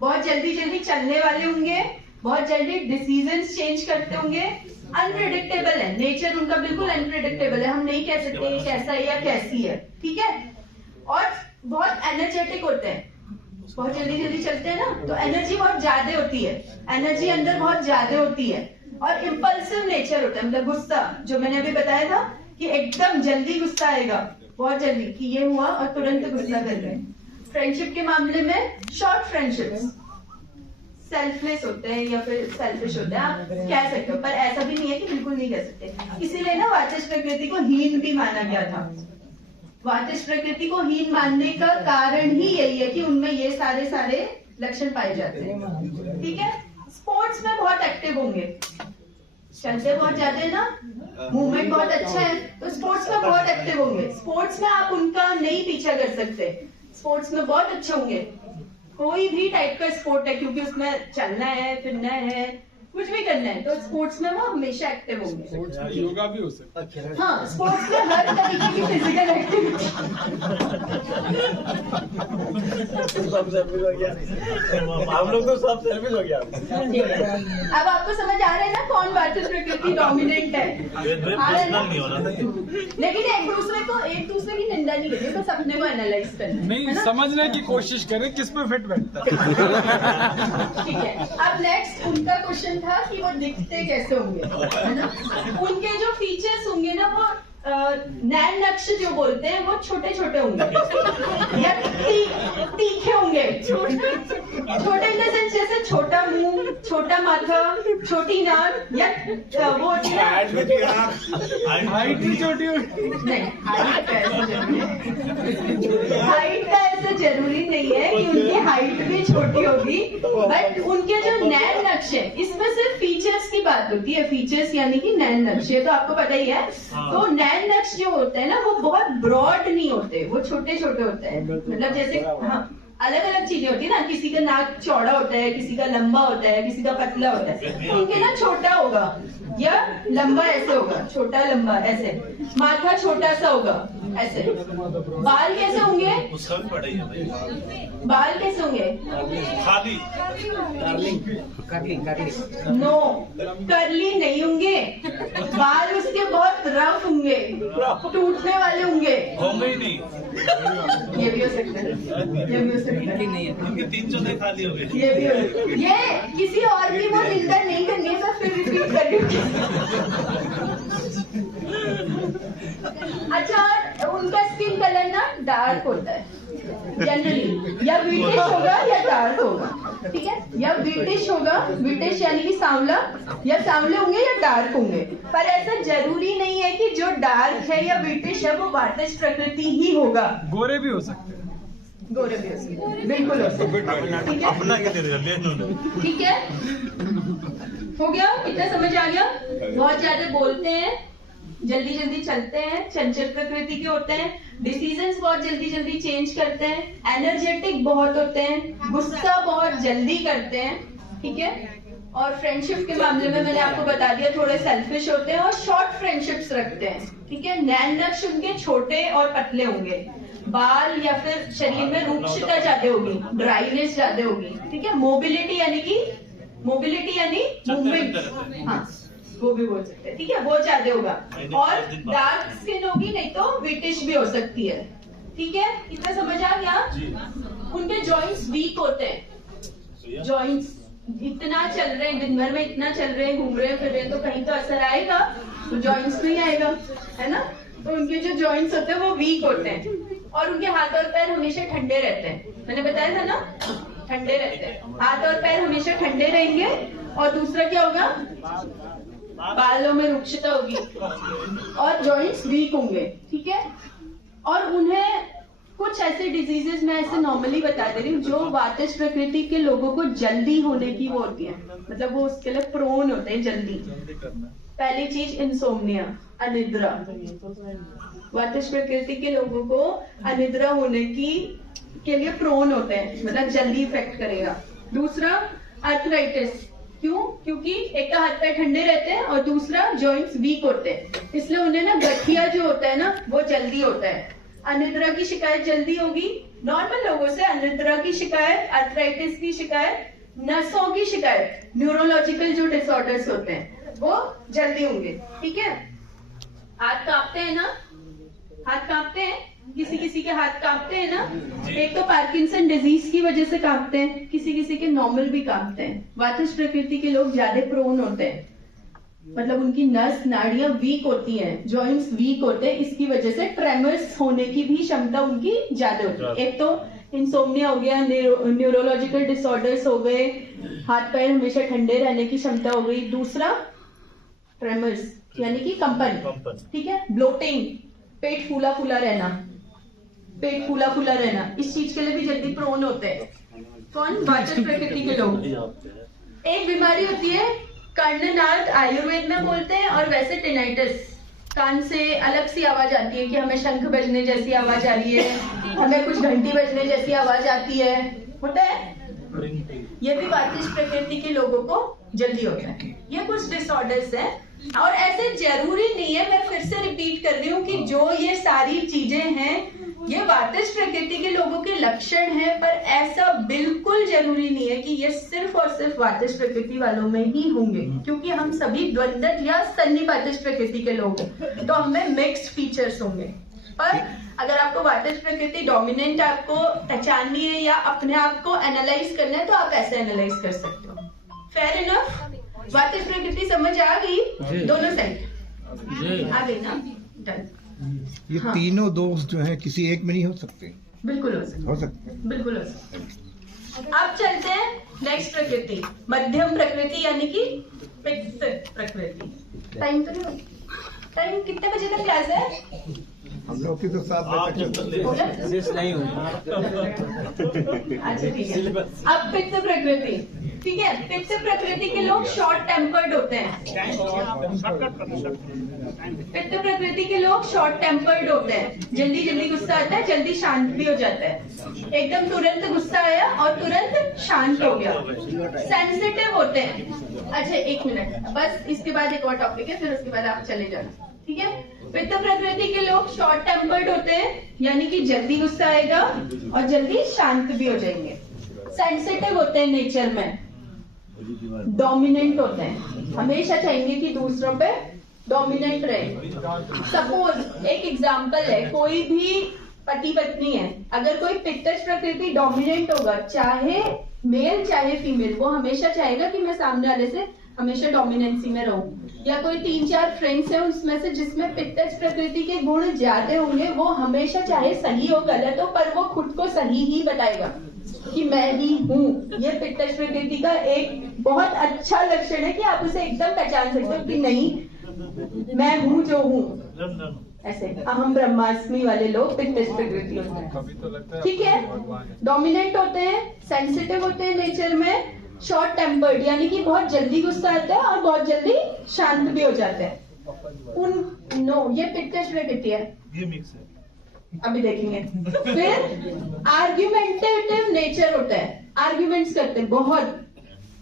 बहुत जल्दी चलने वाले होंगे, बहुत जल्दी डिसीजंस चेंज करते होंगे, अनप्रिडिक्टेबल है नेचर उनका, बिल्कुल अनप्रिडिक्टेबल है। हम नहीं कह सकते कैसा है या कैसी है। ठीक है। और बहुत एनर्जेटिक होते हैं, बहुत जल्दी चलते हैं ना, तो एनर्जी बहुत ज्यादा होती है, एनर्जी अंदर बहुत ज्यादा होती है। और इम्पल्सिव नेचर होता है, मतलब गुस्सा, जो मैंने अभी बताया था कि एकदम जल्दी गुस्सा आएगा, बहुत जल्दी, कि ये हुआ और तुरंत गुस्सा कर गए। फ्रेंडशिप के मामले में शॉर्ट फ्रेंडशिप, सेल्फलेस होते हैं या फिर सेल्फिश होते हैं, आप कह सकते हो, पर ऐसा भी नहीं है कि बिल्कुल नहीं कह सकते। इसीलिए ना वातिज प्रकृति को हीन भी माना गया था। वातिज प्रकृति को हीन मानने का कारण ही यही है कि उनमें ये सारे लक्षण पाए जाते हैं। ठीक है। स्पोर्ट्स में बहुत एक्टिव होंगे, चलते बहुत ज्यादा है ना, मूवमेंट बहुत अच्छा है, तो स्पोर्ट्स में बहुत एक्टिव होंगे। स्पोर्ट्स में आप उनका नहीं पीछा कर सकते, स्पोर्ट्स में बहुत अच्छे होंगे। कोई भी टाइप का स्पोर्ट है, क्योंकि उसमें चलना है, फिरना है, कुछ भी करना है, तो स्पोर्ट्स में वो हमेशा एक्टिव होंगे। योगा भी हो सकता है। हाँ, स्पोर्ट्स में हर तरीके की फिजिकल एक्टिविटी। हम लोग तो सब सेल्फिश हो गया। अब आपको समझ आ रहा है ना कौन वातिज प्रकृति डोमिनेंट है? आ रहा है ना? लेकिन एक दूसरे की निंदा नहीं करनी, बस अपने को एनालाइज करना। नहीं, समझने की कोशिश करें किस पे फिट बैठता है। ठीक है। अब नेक्स्ट उनका क्वेश्चन था कि वो दिखते कैसे होंगे, है ना? उनके जो फीचर्स होंगे ना, वो नैन नक्श जो बोलते हैं, वो छोटे छोटे होंगे या तीखे होंगे। छोटे इन द सेंस जैसे छोटा मुंह, छोटा माथा, छोटी नाक, या वो हाइट भी छोटी होगी। नहीं, हाइट का ऐसा जरूरी नहीं है कि उनकी हाइट भी छोटी होगी, बट उनके जो नैन नक्श है, इसमें सिर्फ फीचर्स की बात होती है। फीचर्स यानी कि नैन नक्श, ये तो आपको पता ही है। तो नैन नक्श जो होते हैं ना, वो बहुत ब्रॉड नहीं होते, वो छोटे छोटे होते हैं। मतलब जैसे हाँ, अलग अलग चीजें होती है ना, किसी का नाक चौड़ा होता है, किसी का लंबा होता है, किसी का पतला होता है। उनके ना छोटा होगा या लंबा ऐसे होगा, छोटा लंबा ऐसे, माथा छोटा सा होगा ऐसे। बाल कैसे होंगे? बाल कैसे होंगे? नो, करली नहीं होंगे। बाल उसके बहुत रफ होंगे, टूटने वाले होंगे। ये भी हो सकता है, ये भी हो सकता है। 3 खाली हो गए। ये भी हो, ये किसी और की वो निंदा नहीं करनी है, मैं फिर रिपीट कर रही हूँ। अच्छा, उनका स्किन कलर ना डार्क होता है जनरली, या वीटिश होगा या डार्क होगा, ठीक है, या वीटिश होगा, वीटिश यानी कि सांवला, या सांवले होंगे या डार्क होंगे। पर ऐसा जरूरी नहीं है कि जो डार्क है या वीटिश है वो वाटिश प्रकृति ही होगा, गोरे भी हो सकते हैं। गोरे भी हो सकते हैं, बिल्कुल हो सकते हैं, ठीक है, अपना क्या दे रहे हैं? ठीक है, हो गया, इतना समझ आ गया। बहुत ज्यादा बोलते हैं, जल्दी जल्दी चलते हैं, चंचल प्रकृति के होते हैं, डिसीजंस बहुत जल्दी जल्दी चेंज करते हैं, एनर्जेटिक बहुत होते हैं, गुस्सा बहुत जल्दी करते हैं, ठीक है, और फ्रेंडशिप के मामले में मैंने आपको बता दिया थोड़े सेल्फिश होते हैं और शॉर्ट फ्रेंडशिप्स रखते हैं, ठीक है, नैन नक्श उनके छोटे और पतले होंगे, बाल या फिर शरीर में रूक्षता ज्यादा होगी, ड्राइनेस ज्यादा होगी, ठीक है, मोबिलिटी यानी मूवमेंट, हाँ वो भी बोल सकते हैं, ठीक है, वो ज्यादा होगा, और डार्क स्किन होगी, नहीं तो विटिश भी हो सकती है, ठीक है, इतना समझ आ गया। उनके जॉइंट्स वीक होते हैं, जॉइंट्स इतना चल रहे हैं, दिन भर में इतना चल रहे हैं, घूम रहे हैं फिर रहे हैं, तो कहीं तो असर आएगा, तो जॉइंट्स में ही आएगा, है ना, तो उनके जो जॉइंट्स होते हैं वो वीक होते हैं, और उनके हाथ और पैर हमेशा ठंडे रहते हैं, मैंने बताया था ना, ठंडे रहते हैं, हाथ और पैर हमेशा ठंडे रहेंगे, और दूसरा क्या होगा, बालों में रुक्षता होगी, और जॉइंट्स वीक होंगे, ठीक है, और उन्हें कुछ ऐसे डिजीजेस मैं ऐसे नॉर्मली बता दे रही हूँ जो वातिश प्रकृति के लोगों को जल्दी होने की वो होती है, मतलब वो उसके लिए प्रोन होते हैं जल्दी। पहली चीज इंसोम्निया, अनिद्रा, वातिश प्रकृति के लोगों को अनिद्रा होने की के लिए प्रोन होते हैं, मतलब जल्दी इफेक्ट करेगा। दूसरा आर्थराइटिस, क्यों? क्योंकि एक तो हाथ पैर ठंडे रहते हैं और दूसरा जॉइंट्स वीक होते हैं, इसलिए उन्हें ना गठिया जो होता है ना वो जल्दी होता है। अनिद्रा की शिकायत जल्दी होगी, नॉर्मल लोगों से अनिद्रा की शिकायत, आर्थराइटिस की शिकायत, नसों की शिकायत, न्यूरोलॉजिकल जो डिसऑर्डर्स होते हैं वो जल्दी होंगे, ठीक है। हाथ कांपते हैं ना, हाथ कांपते हैं, किसी किसी के हाथ कांपते हैं ना, एक तो पार्किंसन डिजीज की वजह से कांपते हैं, किसी किसी के नॉर्मल भी कांपते हैं। वातिश प्रकृति के लोग ज्यादा प्रोन होते हैं, मतलब उनकी नस नाड़ियां वीक होती हैं, जॉइंट्स वीक होते हैं, इसकी वजह से ट्रेमर्स होने की भी क्षमता उनकी ज्यादा होती है। एक तो इंसोम्निया हो गया, न्यूरोलॉजिकल डिसऑर्डर्स हो गए, हाथ पैर हमेशा ठंडे रहने की क्षमता हो गई। दूसरा ट्रेमर्स यानी कि कंपन, ठीक है, ब्लोटिंग, पेट फूला फूला रहना, पेट फूला फूला रहना, इस चीज के लिए भी जल्दी प्रोन होते हैं। कौन? वातिश प्रकृति के लोग। एक बीमारी होती है कर्णनाद, आयुर्वेद में बोलते हैं, और वैसे टिनाइटिस, कान से अलग सी आवाज आती है कि हमें शंख बजने जैसी आवाज आ रही है, हमें कुछ घंटी बजने जैसी आवाज आती है, होता है, ये भी वातिश प्रकृति के लोगों को जल्दी होता है। ये कुछ डिसऑर्डर्स हैं, और ऐसे जरूरी नहीं है, मैं फिर से रिपीट कर रही हूँ कि जो ये सारी चीजें हैं ये वातिश प्रकृति के लोगों के लक्षण हैं, पर ऐसा बिल्कुल जरूरी नहीं है कि ये सिर्फ और सिर्फ वातिश प्रकृति वालों में ही होंगे, क्योंकि हम सभी द्वंद्व या सन्नी वातिश प्रकृति के लोग हैं, तो हमें मिक्स्ड फीचर्स होंगे। पर अगर आपको वातिश प्रकृति डोमिनेंट आपको पहचाननी है या अपने आप को एनालाइज करना है तो आप ऐसे एनालाइज कर सकते हो। Fair enough? वातिश प्रकृति समझ आ गई? दोनों साइड आ गई ना? डन। ये तीनों दोष जो हैं किसी एक में नहीं हो सकते? बिल्कुल हो सकते, हो सकते हैं, बिल्कुल हो सकते। अब चलते हैं नेक्स्ट प्रकृति, मध्यम प्रकृति यानी कि पित्त प्रकृति। टाइम तो नहीं, टाइम कितने बजे तक क्लास है? हम लोग की तो 7 बजे तक चलती है। नहीं हुई। अच्छा ठीक है। अब पित्त प्रकृति, ठीक है, पित्त प्रकृति के लोग शॉर्ट टेम्पर्ड होते हैं। पित्त प्रकृति के लोग शॉर्ट टेम्पर्ड होते हैं, जल्दी जल्दी गुस्सा आता है, जल्दी शांत भी हो जाता है, एकदम तुरंत गुस्सा आया और तुरंत शांत हो गया। सेंसिटिव होते हैं। अच्छा एक मिनट, बस इसके बाद एक और टॉपिक है, फिर उसके बाद आप चले जाना, ठीक है। पित्त प्रकृति के लोग शॉर्ट टेम्पर्ड होते हैं, यानी कि जल्दी गुस्सा आएगा और जल्दी शांत भी हो जाएंगे। सेंसिटिव होते हैं नेचर में, डोमिनेंट होते हैं, हमेशा चाहेंगे कि दूसरों पे डोमिनेंट रहे। सपोज एक एग्जांपल है, कोई भी पति पत्नी है, अगर कोई पित्तज प्रकृति डोमिनेंट होगा, चाहे मेल चाहे फीमेल, वो हमेशा चाहेगा कि मैं सामने वाले से हमेशा डोमिनेंसी में रहूं, या कोई 3-4 फ्रेंड्स हैं उसमें से जिसमें पित्तज प्रकृति के गुण ज्यादा होंगे, वो हमेशा चाहे सही हो गलत हो पर वो खुद को सही ही बताएगा कि मैं ही हूँ। ये पित्तज प्रकृति का एक बहुत अच्छा लक्षण है कि आप उसे एकदम पहचान सकते हो कि नहीं मैं हूँ जो हूँ। ऐसे अहम ब्रह्मास्मि वाले लोग पित्तज प्रकृति होते हैं। कभी तो लगता है ठीक है, डोमिनेंट होते हैं, सेंसिटिव होते हैं नेचर में, शॉर्ट टेम्पर्ड यानी कि बहुत जल्दी गुस्सा आता है और बहुत जल्दी शांत भी हो जाते हैं। ये पित्तज प्रकृति है, ये मिक्स है। अभी देखेंगे। फिर आर्ग्यूमेंटेटिव नेचर होता है, आर्ग्यूमेंट्स करते हैं बहुत।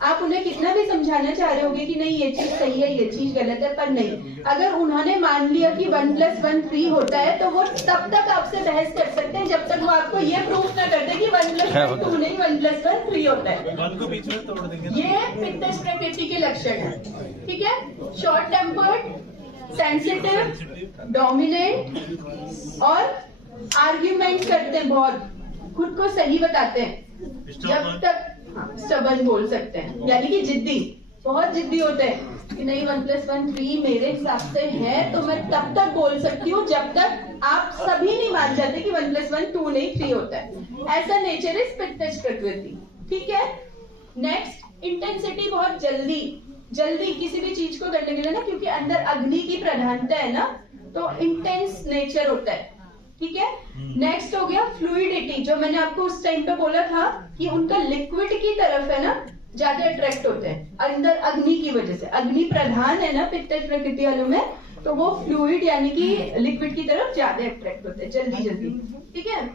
आप उन्हें कितना भी समझाना चाह रहे होगे कि नहीं ये चीज सही है, ये चीज गलत है, पर नहीं, अगर उन्होंने मान लिया कि 1 + 1 3 होता है तो वो तब तक आपसे बहस कर सकते हैं जब तक वो आपको ये प्रूफ ना कर दे कि 1 + 1 2 नहीं, 1 + 1 3 होता है। वन को बीच में तोड़ देंगे। ये पित्तज प्रकृति के लक्षण है। ठीक है, शॉर्ट टेम्पर्ड, सेंसिटिव, डोमिनेंट और आर्ग्यूमेंट करते हैं, बहुत खुद को सही बताते हैं। जब तक स्टबर्न बोल सकते हैं यानी कि जिद्दी, बहुत जिद्दी होते हैं कि नहीं 1 + 1 3 मेरे हिसाब से है तो मैं तब तक बोल सकती हूँ जब तक आप सभी नहीं मान जाते कि 1 + 1 2 नहीं 3 होता है। ऐसा नेचर इज पित्तज प्रकृति। ठीक है, नेक्स्ट इंटेंसिटी, बहुत जल्दी किसी भी चीज को करने के लिए ना, क्योंकि अंदर अग्नि की प्रधानता है ना, तो इंटेंस नेचर होता है। ठीक है, नेक्स्ट हो गया फ्लूइडिटी, जो मैंने आपको उस टाइम पे बोला था कि उनका लिक्विड की तरफ है ना ज्यादा अट्रैक्ट होते हैं, अंदर अग्नि की वजह से। अग्नि प्रधान है ना पित्तज प्रकृति वालों में, तो वो फ्लूइड यानी कि लिक्विड की तरफ ज्यादा अट्रैक्ट होते हैं जल्दी। ठीक है,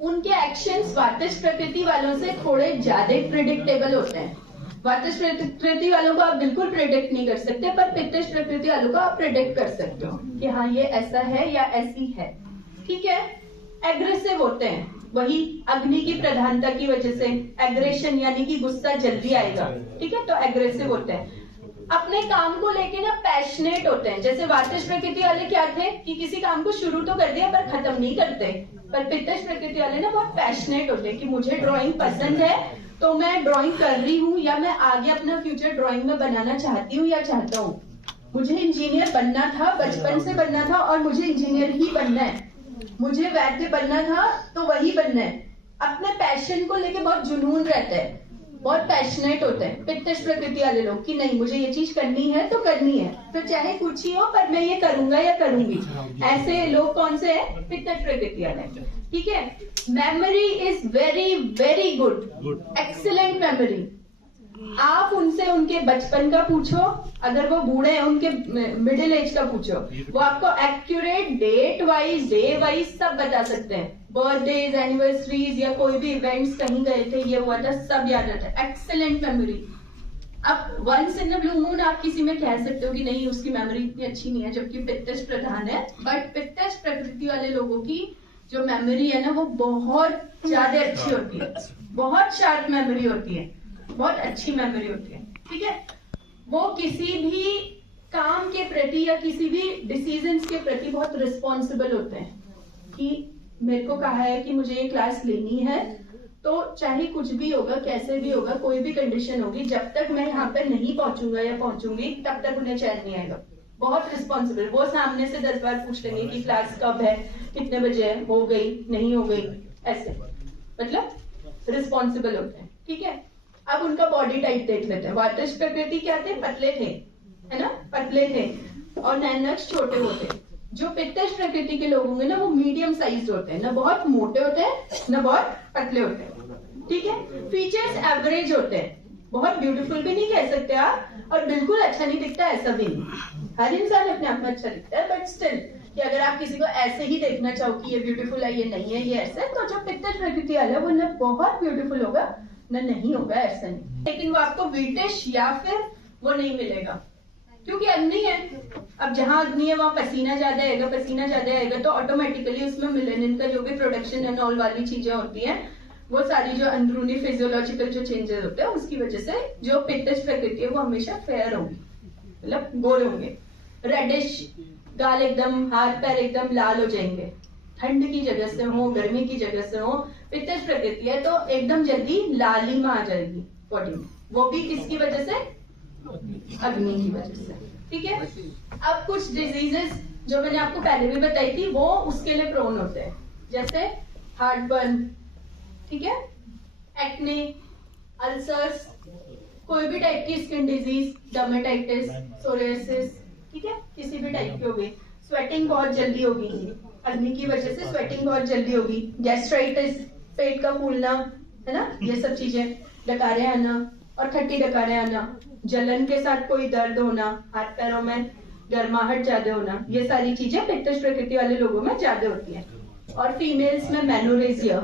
उनके एक्शंस वातज प्रकृति वालों से थोड़े ज्यादा प्रिडिक्टेबल होते हैं। वातज प्रकृति वालों को आप बिल्कुल प्रेडिक्ट नहीं कर सकते, पर पित्तज प्रकृति वालों को आप प्रेडिक्ट कर सकते हो कि हाँ ये ऐसा है या ऐसी है। ठीक है, एग्रेसिव होते हैं, वही अग्नि की प्रधानता की वजह से एग्रेशन यानी कि गुस्सा जल्दी आएगा। ठीक है, तो एग्रेसिव होते हैं। अपने काम को लेके ना पैशनेट होते हैं, जैसे वातज प्रकृति वाले क्या थे कि किसी काम को शुरू तो कर दिया पर खत्म नहीं करते, पर पित्तज प्रकृति वाले ना बहुत पैशनेट होते हैं कि मुझे ड्राइंग पसंद है तो मैं ड्राइंग कर रही हूँ, या मैं आगे अपना फ्यूचर ड्राइंग में बनाना चाहती हूँ या चाहता हूँ। मुझे इंजीनियर बनना था, बचपन से बनना था और मुझे इंजीनियर ही बनना है, मुझे वैद्य बनना था तो वही बनना है। अपने पैशन को लेके बहुत जुनून रहता है, बहुत पैशनेट होते हैं पित्तज प्रकृति वाले लोग कि नहीं मुझे ये चीज करनी है तो करनी है, फिर चाहे कुछ ही हो पर मैं ये करूंगा या करूंगी। ऐसे लोग कौन से हैं? पित्तज प्रकृति वाले। ठीक है, memory is very very good, excellent memory. आप उनसे उनके बचपन का पूछो, अगर वो बूढ़े हैं उनके मिडिल एज का पूछो, वो आपको accurate date wise day wise सब बता सकते हैं। बर्थडेज, एनिवर्सरीज या कोई भी इवेंट्स, कहीं गए थे, ये हुआ था, सब याद रहता है। Excellent memory. अब once in a blue moon आप किसी में कह सकते हो कि नहीं उसकी मेमोरी इतनी अच्छी नहीं है, जबकि पित्तज प्रधान है, बट पित्तज प्रकृति वाले लोगों की जो मेमोरी है ना वो बहुत ज्यादा अच्छी होती है, बहुत शार्प मेमोरी होती है, बहुत अच्छी मेमोरी होती है। ठीक है, वो किसी भी काम के प्रति या किसी भी डिसीजंस के प्रति बहुत रिस्पॉन्सिबल होते हैं कि मेरे को कहा है कि मुझे ये क्लास लेनी है तो चाहे कुछ भी होगा, कैसे भी होगा, कोई भी कंडीशन होगी, जब तक मैं यहाँ पे नहीं पहुंचूंगा या पहुंचूंगी तब तक उन्हें चैन नहीं आएगा। बहुत रिस्पॉन्सिबल, वो सामने से 10 बार पूछ लेंगे कि क्लास कब है, कितने बजे है, हो गई नहीं हो गई, ऐसे मतलब रिस्पॉन्सिबल होते हैं। ठीक है, अब उनका बॉडी टाइप देख लेते हैं। वातज प्रकृति क्या थे? पतले थे, है ना, पतले थे और नैनक्स छोटे होते हैं। जो पित्तज प्रकृति के लोग होंगे ना वो मीडियम साइज होते हैं, ना बहुत मोटे होते हैं ना बहुत पतले होते हैं। ठीक है, फीचर्स एवरेज होते हैं, बहुत ब्यूटीफुल भी नहीं कह सकते आप और बिल्कुल अच्छा नहीं दिखता ऐसा भी नहीं। हर इंसान अपने आप में अच्छा दिखता है, बट स्टिल कि अगर आप किसी को ऐसे ही देखना चाहो कि ये ब्यूटीफुल है, ये नहीं है, ये ऐसा है, तो जो पित्तज प्रकृति वाला है वो न बहुत ब्यूटीफुल होगा न नहीं होगा, ऐसा नहीं। लेकिन वो आपको ब्रिटिश या फिर वो नहीं मिलेगा क्योंकि अग्नि है। अब जहां अग्नि है वहां पसीना ज्यादा आएगा, पसीना ज्यादा आएगा तो ऑटोमेटिकली उसमें मिलेनिन का जो भी प्रोडक्शन एंड ऑल वाली चीजें होती हैं, वो सारी जो अंदरूनी फिजियोलॉजिकल जो चेंजेस होते हैं उसकी वजह से जो पित्तज प्रकृति है वो हमेशा फेयर होगी, मतलब गोरे होंगे। रेडिश, गाल एकदम, हाथ पैर एकदम लाल हो जाएंगे, ठंड की जगह से हो, गर्मी की जगह से हो, पित्तज प्रकृति है तो एकदम जल्दी लालिमा आ जाएगी बॉडी में। वो भी किसकी वजह से? अग्नि की वजह से। ठीक है, अब कुछ डिजीजेस जो मैंने आपको पहले भी बताई थी वो उसके लिए प्रोन होते हैं, जैसे हार्ट बर्न, ठीक है, एक्ने, अल्सर्स, कोई भी टाइप की स्किन डिजीज, डर्मेटाइटिस, सोरियासिस, ठीक है, किसी भी टाइप की होगी। स्वेटिंग बहुत जल्दी होगी, अग्नि की वजह से स्वेटिंग बहुत जल्दी होगी। गैस्ट्राइटिस, पेट का फूलना, है ना, ये सब चीजें, डकारें आना और खट्टी डकारें आना, जलन के साथ कोई दर्द होना, हाथ पैरों में गर्माहट ज्यादा होना, ये सारी चीजें पित्तश प्रकृति वाले लोगों में ज्यादा होती है। और फीमेल्स में मेनोरेजिया,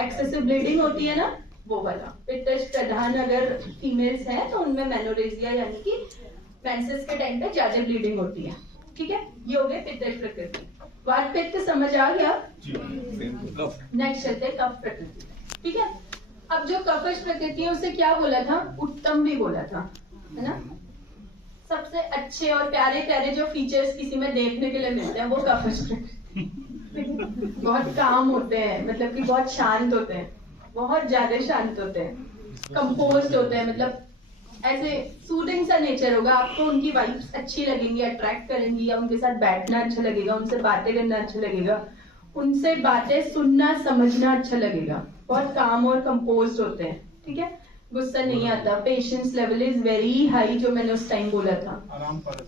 एक्सेसिव ब्लीडिंग होती है ना, वो वाला। पित्तश प्रधान अगर फीमेल्स हैं तो उनमें मेनोरेजिया यानी कि मेंसेस के टाइम पे ज्यादा ब्लीडिंग होती है। ठीक है, ये हो गए पित्तश प्रकृति। वात पित्त समझ आ गया? नेक्स्ट चलते हैं कफ प्रकृति। ठीक है, अब जो कफश प्रकृति है उसे क्या बोला था? उत्तम भी बोला था, है ना। सबसे अच्छे और प्यारे प्यारे जो फीचर्स किसी में देखने के लिए मिलते हैं वो कफश प्रकृति। बहुत काम होते हैं, मतलब कि बहुत शांत होते हैं, बहुत ज्यादा शांत होते हैं, कंपोज्ड होते हैं, मतलब ऐसे सूदिंग सा नेचर होगा। आपको उनकी वाइब्स अच्छी लगेंगी, अट्रैक्ट करेंगी, या उनके साथ बैठना अच्छा लगेगा, उनसे बातें करना अच्छा लगेगा, उनसे बातें सुनना समझना अच्छा लगेगा। बहुत काम और कंपोज्ड होते हैं, ठीक है, गुस्सा नहीं आता, patience level is very high, जो मैंने उस टाइम बोला था। आराम पर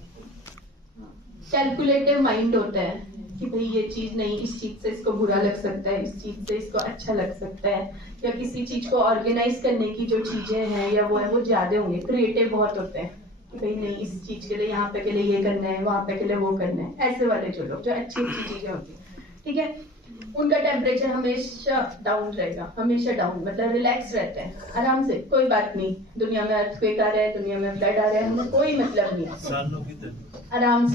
कैलकुलेटिव माइंड होता है कि भाई ये चीज नहीं, इस चीज से इसको बुरा लग सकता है, इस चीज से इसको अच्छा लग सकता है, या किसी चीज को ऑर्गेनाइज करने की जो चीजें हैं या वो है वो ज्यादा होंगे। क्रिएटिव बहुत होते हैं कि भाई नहीं, इस चीज के लिए यहाँ पे के लिए ये करना है, वहां पे के लिए वो करना है। ऐसे वाले जो लोग जो अच्छी अच्छी चीजें होती है, ठीक है, उनका टेम्परेचर हमेशा डाउन रहेगा, हमेशा डाउन, मतलब रिलैक्स रहते हैं, आराम से, कोई बात नहीं, दुनिया में अर्थक्वेक आ रहा है, दुनिया में फ्लड आ रहा है, हमें कोई मतलब नहीं है, आराम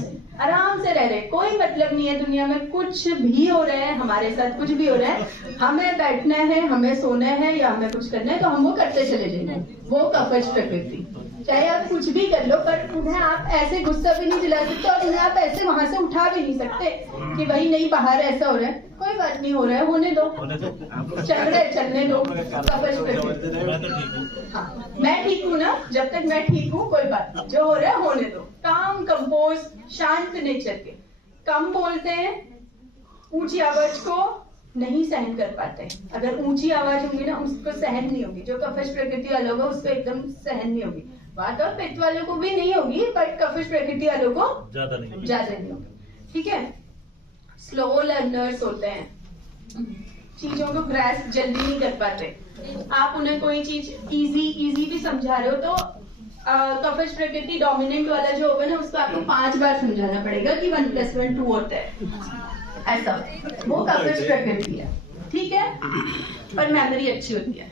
से रह रहे, कोई मतलब नहीं है, दुनिया में कुछ भी हो रहा है, हमारे साथ कुछ भी हो रहा है, हमें बैठना है, हमें सोना है या हमें कुछ करना है तो हम वो करते चले जाएंगे। वो कफश प्रकृति। चाहे आप कुछ भी कर लो, पर उन्हें आप ऐसे गुस्सा भी नहीं दिला सकते और उन्हें आप ऐसे वहां से उठा भी नहीं सकते कि भाई नहीं, बाहर ऐसा हो रहा है, कोई बात नहीं, हो रहा है, होने दो, चल रहा है, चलने दो। कफश प्रकृति। हाँ, मैं ठीक हूँ ना, जब तक मैं ठीक हूँ कोई बात नहीं, जो हो रहा है होने दो। काम, कंपोज, शांत नेचर के, कम बोलते हैं, ऊंची आवाज को नहीं सहन कर पाते। अगर ऊंची आवाज होगी ना, उसको सहन नहीं होगी। जो कफश प्रकृति वाला होगा उसको एकदम सहन नहीं होगी। वात और पित्त वालों को भी नहीं होगी, बट कफश प्रकृति वालों को ज्यादा नहीं होगी। ठीक है, स्लो लर्नर्स होते हैं, चीजों को ग्रास्प जल्दी नहीं कर पाते। आप उन्हें कोई चीज इजी भी समझा रहे हो तो कफश प्रकृति डोमिनेंट वाला जो होगा ना, उसको आपको 5 बार समझाना पड़ेगा कि 1 + 1 2 होता है, ऐसा, वो कफश प्रकृति है। ठीक है, पर मेमोरी अच्छी होती है,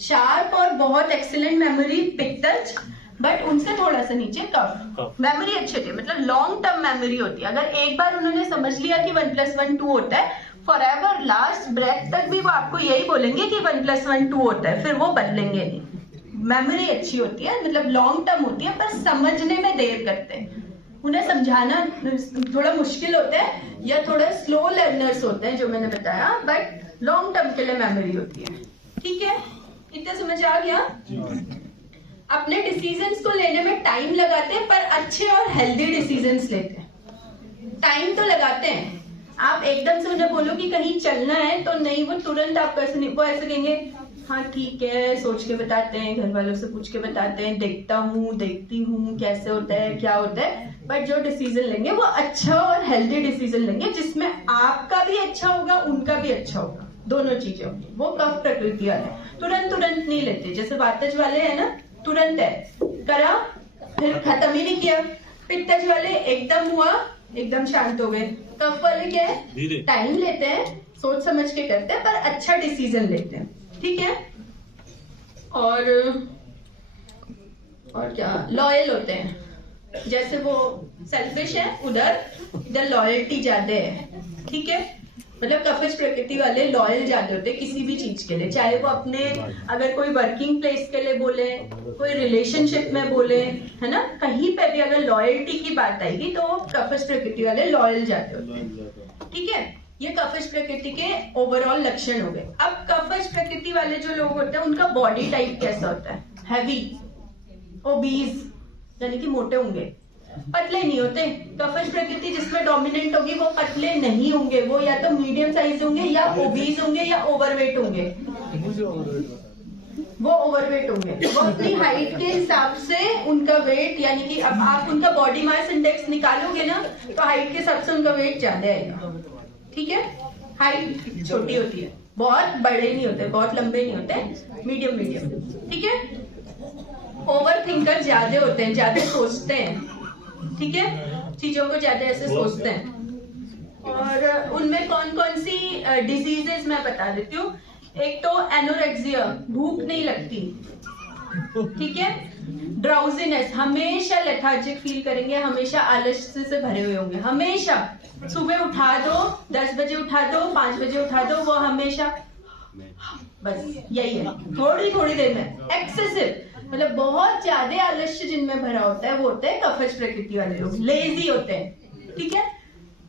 शार्प और बहुत एक्सीलेंट मेमोरी पित्तज, बट उनसे थोड़ा सा नीचे कफ। मेमोरी अच्छी होती है, मतलब लॉन्ग टर्म मेमोरी होती है। अगर एक बार उन्होंने समझ लिया कि 1 + 1 2 होता है, फॉर एवर लास्ट ब्रेथ तक भी वो आपको यही बोलेंगे कि 1 + 1 2 होता है, फिर वो बदलेंगे नहीं। मेमोरी अच्छी होती है, मतलब लॉन्ग टर्म होती है, पर समझने में देर करते हैं, उन्हें समझाना थोड़ा मुश्किल होता है, या थोड़ा स्लो लर्नर्स होते हैं जो मैंने बताया, बट लॉन्ग टर्म के लिए मेमोरी होती है। ठीक है, इतना समझ आ गया? अपने डिसीजंस को लेने में टाइम लगाते हैं, पर अच्छे और हेल्दी डिसीजंस लेते हैं। टाइम तो लगाते हैं, आप एकदम से उन्हें बोलो कि कहीं चलना है तो नहीं, वो तुरंत आप कैसे नहीं, वो ऐसे कहेंगे हाँ ठीक है, सोच के बताते हैं, घर वालों से पूछ के बताते हैं, देखती हूँ कैसे होता है, क्या होता है, बट जो डिसीजन लेंगे वो अच्छा और हेल्दी डिसीजन लेंगे, जिसमें आपका भी अच्छा होगा, उनका भी अच्छा होगा, दोनों चीजें होंगी। वो कफ प्रकृति वाले तुरंत नहीं लेते, जैसे वातज वाले है ना, तुरंत है, करा फिर खत्म ही नहीं किया। पित्तज वाले एकदम हुआ, एकदम शांत हो गए। कफ वाले क्या है, टाइम लेते हैं, सोच समझ के करते हैं, पर अच्छा डिसीजन लेते हैं। ठीक है, और क्या, लॉयल होते हैं, जैसे वो सेल्फिश है उधर, इधर लॉयल्टी ज्यादा है। ठीक है, मतलब कफश प्रकृति वाले लॉयल ज्यादा होते हैं किसी भी चीज के लिए, चाहे वो अपने, अगर कोई वर्किंग प्लेस के लिए बोले, कोई रिलेशनशिप में बोले, है ना, कहीं पे भी अगर लॉयल्टी की बात आएगी तो कफश प्रकृति वाले लॉयल ज्यादा होते हैं। ठीक है, ये कफश प्रकृति के ओवरऑल लक्षण हो गए। अब कफश प्रकृति वाले जो लोग होते हैं उनका बॉडी टाइप कैसा होता है? हैवी, ओबीज यानी कि मोटे होंगे, पतले नहीं होते। कफश प्रकृति जिसमें डोमिनेंट होगी वो पतले नहीं होंगे, वो या तो मीडियम साइज होंगे या ओबीज होंगे या ओवरवेट होंगे। वो ओवरवेट होंगे, वो अपनी हाइट के हिसाब से उनका वेट, यानी कि अब आप उनका बॉडी मास इंडेक्स निकालोगे ना तो हाइट के हिसाब से उनका वेट ज्यादा आएगा। ठीक है, हाइट छोटी होती है, बहुत बड़े नहीं होते, बहुत लंबे नहीं होते, मीडियम मीडियम। ठीक है, ओवर थिंकर ज्यादा होते हैं, ज्यादा सोचते हैं। ठीक है, चीजों को ज्यादा ऐसे सोचते हैं। और उनमें कौन कौन सी डिजीजेस मैं बता देती हूँ। एक तो एनोरेक्सिया, भूख नहीं लगती। ठीक है, ड्राउजीनेस, हमेशा लेथार्जिक फील करेंगे, हमेशा आलस्य से भरे हुए होंगे, हमेशा। सुबह उठा दो, 10 बजे उठा दो, 5 बजे उठा दो, वो हमेशा बस यही है, थोड़ी थोड़ी देर में एक्सेसिव, मतलब बहुत ज्यादा आलस्य जिनमें भरा होता है वो होते हैं कफश प्रकृति वाले लोग, लेजी होते हैं। ठीक है,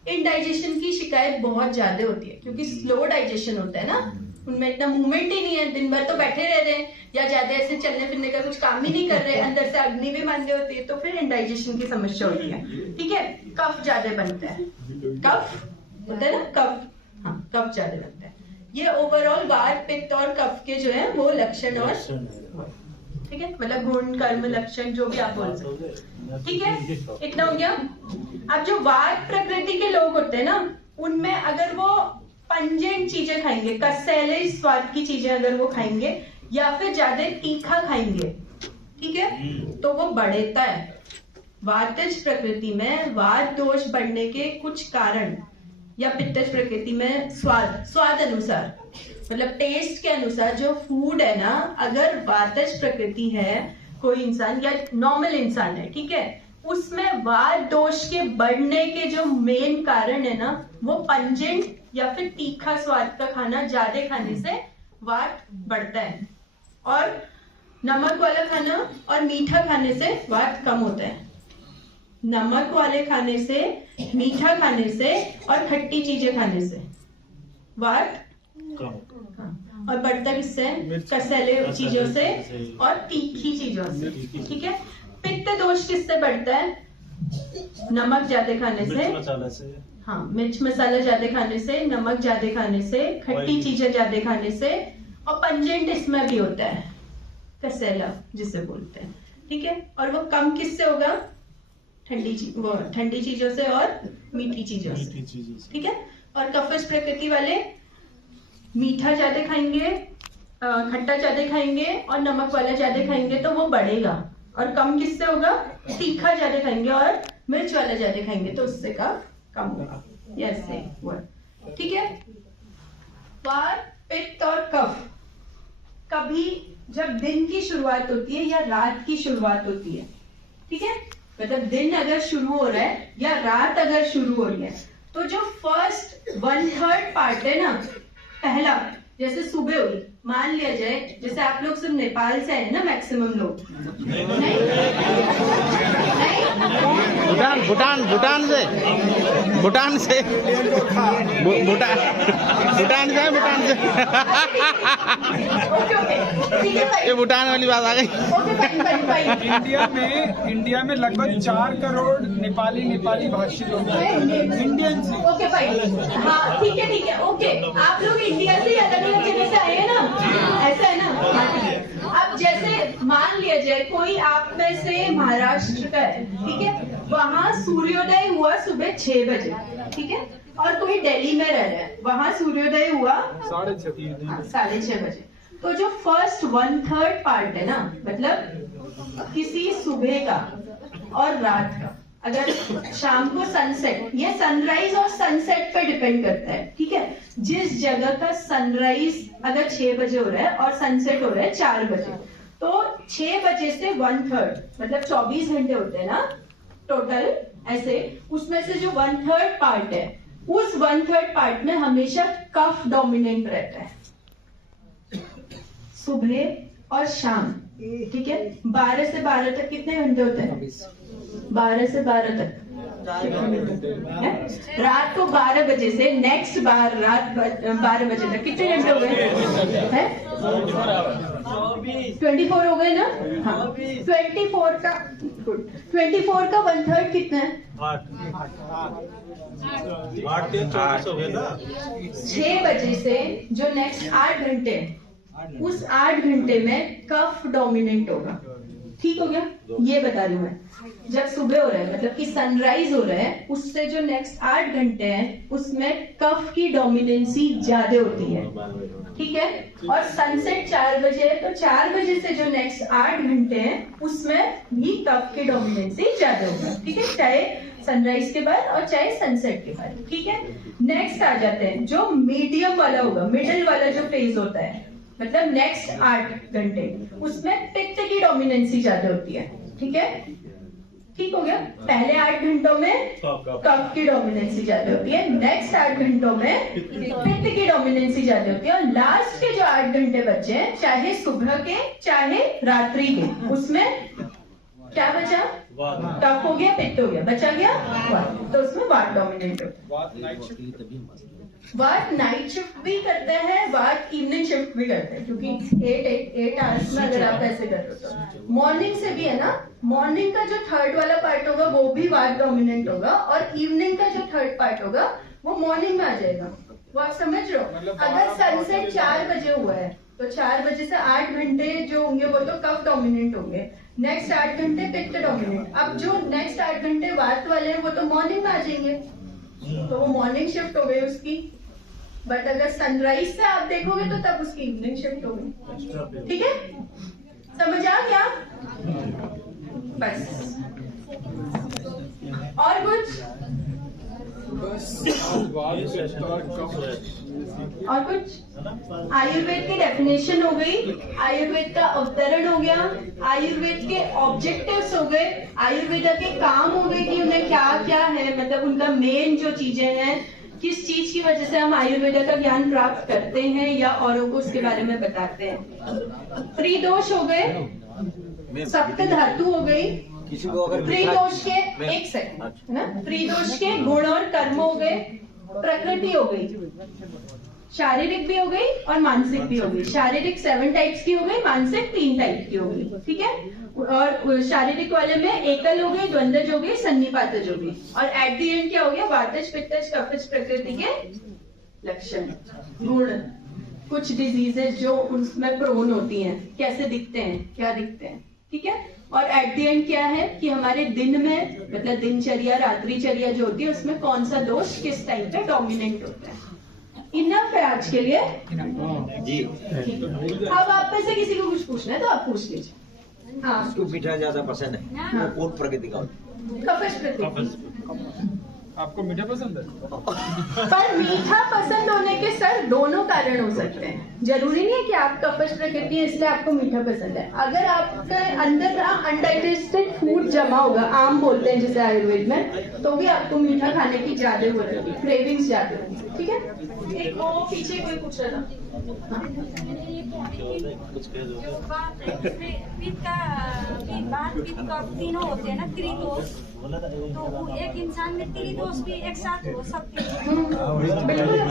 इनडाइजेशन की शिकायत बहुत ज्यादा होती है क्योंकि स्लो डाइजेशन होता है ना, उनमें इतना मूवमेंट ही नहीं है, दिन भर तो बैठे रह रहे हैं या ज्यादा ऐसे चलने फिरने का कुछ काम ही नहीं कर रहे, अंदर से अग्नि भी मंदे होती है, तो फिर इंडाइजेशन की समस्या होती है। ठीक है, कफ ज्यादा बनता है, कफ होता है ना, कफ, हाँ कफ ज्यादा बनता है। ये ओवरऑल वात पित्त और कफ के जो है वो लक्षण और ठीक है, मतलब गुण कर्म लक्षण जो भी आप बोल सकते। ठीक है, इतना हो गया। अब जो वात प्रकृति के लोग होते हैं ना, उनमें अगर वो पंजेंट चीजें खाएंगे, कसैले स्वाद की चीजें अगर वो खाएंगे या फिर ज्यादा तीखा खाएंगे, ठीक है, तो वो बढ़ता है। वातज प्रकृति में वात दोष बढ़ने के कुछ कारण, या पित्तज प्रकृति में स्वाद अनुसार, मतलब टेस्ट के अनुसार जो फूड है ना, अगर वातज प्रकृति है कोई इंसान या नॉर्मल इंसान है, ठीक है, उसमें वात दोष के बढ़ने के जो मेन कारण है ना, वो पंजेंट या फिर तीखा स्वाद का खाना ज्यादा खाने से वात बढ़ता है, और नमक वाला खाना और मीठा खाने से वात कम होता है। नमक वाले खाने से, मीठा खाने से और खट्टी चीजें खाने से वात कम, और बढ़ता किससे? कसैले चीजों से और तीखी चीजों से। ठीक है, पित्त दोष किससे बढ़ता है? नमक ज्यादा खाने से, हाँ मिर्च मसाला ज्यादा खाने से, नमक ज्यादा खाने से, खट्टी चीजें ज्यादा खाने से, और पंजेंट इसमें भी होता है, कसैला जिसे बोलते हैं। ठीक है, और वो कम किससे होगा? ठंडी चीजों से और मीठी चीजों से। ठीक है, और कफश प्रकृति वाले मीठा ज्यादा खाएंगे, खट्टा ज्यादा खाएंगे और नमक वाला ज्यादा खाएंगे तो वो बढ़ेगा, और कम किससे होगा? तीखा ज्यादा खाएंगे और मिर्च वाला ज्यादा खाएंगे तो उससे कम होगा। ऐसे हुआ। ठीक है, वात पित्त और कफ कभी जब दिन की शुरुआत होती है या रात की शुरुआत होती है, ठीक है, मतलब दिन अगर शुरू हो रहा है या रात अगर शुरू हो रही है, तो जो फर्स्ट 1/3 पार्ट है ना, पहला, जैसे सुबह हुई, मान लिया जाए जैसे आप लोग सब नेपाल से आए ना, मैक्सिमम लोग नहीं? भूटान से भूटान से ये भूटान वाली बात आ गई। इंडिया में लगभग 4 करोड़ नेपाली भाषी लोग हैं, इंडियन से। ओके फाइन, हाँ ठीक है ओके, आप लोग इंडिया से अलग अलग जगह से आए हैं ना, ऐसा है ना? अब जैसे मान लिया जाए कोई आप में से महाराष्ट्र का है, ठीक है, वहाँ सूर्योदय हुआ सुबह 6 बजे, ठीक है, और कोई दिल्ली में रह रहा है, वहाँ सूर्योदय हुआ 6:30 बजे। तो जो फर्स्ट 1/3 पार्ट है ना, मतलब किसी सुबह का और रात का, अगर शाम को सनसेट, ये सनराइज और सनसेट पे डिपेंड करता है। ठीक है, जिस जगह का सनराइज अगर 6 बजे हो रहा है और सनसेट हो रहा है 4 बजे, तो 6 बजे से 1/3 मतलब 24 घंटे होते हैं ना टोटल, ऐसे उसमें से जो 1/3 पार्ट है, उस 1/3 पार्ट में हमेशा कफ डोमिनेंट रहता है। सुबह और शाम ठीक है। 12 से 12 तक कितने घंटे होते हैं? 12 से 12 तक है? रात को 12 बजे से नेक्स्ट बार रात 12 बजे तक कितने घंटे हो गए हैं? 24 हो गए ना? हाँ 24 का 1/3 कितना है? 6 बजे से जो नेक्स्ट 8 घंटे हैं, उस 8 घंटे में कफ डोमिनेंट होगा। ठीक हो गया? ये बता रही हूँ मैं। जब सुबह हो रहा है मतलब कि सनराइज हो रहा है, उससे जो नेक्स्ट 8 घंटे हैं उसमें कफ की डोमिनेंसी ज्यादा होती है। ठीक है। और सनसेट 4 बजे है, तो 4 बजे से जो नेक्स्ट 8 घंटे हैं उसमें भी कफ की डोमिनेंसी ज्यादा होगा। ठीक है, चाहे सनराइज के बाद और चाहे सनसेट के बाद। ठीक है। नेक्स्ट आ जाते हैं जो मीडियम वाला होगा, मिडिल वाला जो फेज होता है, मतलब नेक्स्ट 8 घंटे, उसमें पित्त की डोमिनेंसी ज्यादा होती है। ठीक है, ठीक हो गया। पहले 8 घंटों में कफ की डोमिनेंसी ज्यादा होती है, नेक्स्ट 8 घंटों में पित्त की डोमिनेंसी ज्यादा होती है, और लास्ट के जो 8 घंटे बचे हैं, चाहे सुबह के चाहे रात्रि के, उसमें क्या बचा? कफ हो गया, पित्त हो गया, बचा गया वात, तो उसमें वात डोमिनेंट होता है। वात नाइट शिफ्ट भी करते हैं, वात इवनिंग शिफ्ट भी करते हैं, क्योंकि 8 आवर्स में अगर आप ऐसे कर रहे हो तो मॉर्निंग से भी है ना, मॉर्निंग का जो थर्ड वाला पार्ट होगा वो भी वात डोमिनेंट होगा, और इवनिंग का जो थर्ड पार्ट होगा वो मॉर्निंग में आ जाएगा। वो आप समझ रहे हो? अगर सनसेट 4 बजे हुआ है तो 4 बजे से 8 घंटे जो होंगे वो तो कफ डोमिनेंट होंगे, नेक्स्ट 8 घंटे पित्त डोमिनेंट। अब जो नेक्स्ट 8 घंटे वात वाले हैं वो तो मॉर्निंग में आ जाएंगे, तो वो मॉर्निंग शिफ्ट हो गई उसकी। बट अगर सनराइज से आप देखोगे तो तब उसकी इवनिंग शिफ्ट हो गई। ठीक है, समझ आ गया? बस और कुछ? और कुछ? आयुर्वेद की डेफिनेशन हो गई, आयुर्वेद का अवतरण हो गया, आयुर्वेद के ऑब्जेक्टिव्स हो गए, आयुर्वेदा के काम हो गए कि उन्हें क्या क्या है, मतलब उनका मेन जो चीजें हैं, किस चीज की वजह से हम आयुर्वेदा का ज्ञान प्राप्त करते हैं या औरों को उसके बारे में बताते हैं। त्रिदोष हो गए, सप्त धातु हो गई, त्रिदोष के एक सेकंड है ना, त्रिदोष के गुण और कर्म हो गए, प्रकृति हो गई, शारीरिक भी हो गई और मानसिक भी हो गई। शारीरिक 7 टाइप्स की हो गई, मानसिक 3 टाइप की हो गई। ठीक है, और शारीरिक वाले में एकल हो गई, द्वंद्वज हो गई, सन्निपातज हो गई, और एट द एंड क्या हो गया? वातज पित्तज कफज प्रकृति के लक्षण गुण, कुछ डिजीजेस जो उसमें प्रोन होती हैं, कैसे दिखते हैं, क्या दिखते हैं। ठीक है, और एट द एंड क्या है कि हमारे दिन में मतलब दिनचर्या रात्रिचर्या जो होती है उसमें कौन सा दोष किस टाइम पे डोमिनेंट होता है। इनफ है आज के लिए जी। अब आप में से किसी को कुछ पूछना है तो आप पूछ लीजिए। हाँ, उसको मीठा ज्यादा पसंद है, वो कौन प्रकृति का? कफश प्रकृति। आपको मीठा पसंद है? पर मीठा पसंद होने के सर दोनों कारण हो सकते हैं, जरूरी नहीं है कि आप कफश प्रकृति है इसलिए आपको मीठा पसंद है। अगर आपके अंदर ना अनडाइजेस्टेड फूड जमा होगा, आम बोलते हैं जिसे आयुर्वेद में, तो भी आपको मीठा खाने की ज्यादा जरूरत होगी, क्रेविंग्स ज्यादा होगी। ठीक है, एक वो पीछे कोई पूछ रहा था। तीनों होते हैं ना त्रिदोष, तो एक इंसान में त्रिदोष भी एक साथ हो सकते हैं। बिल्कुल,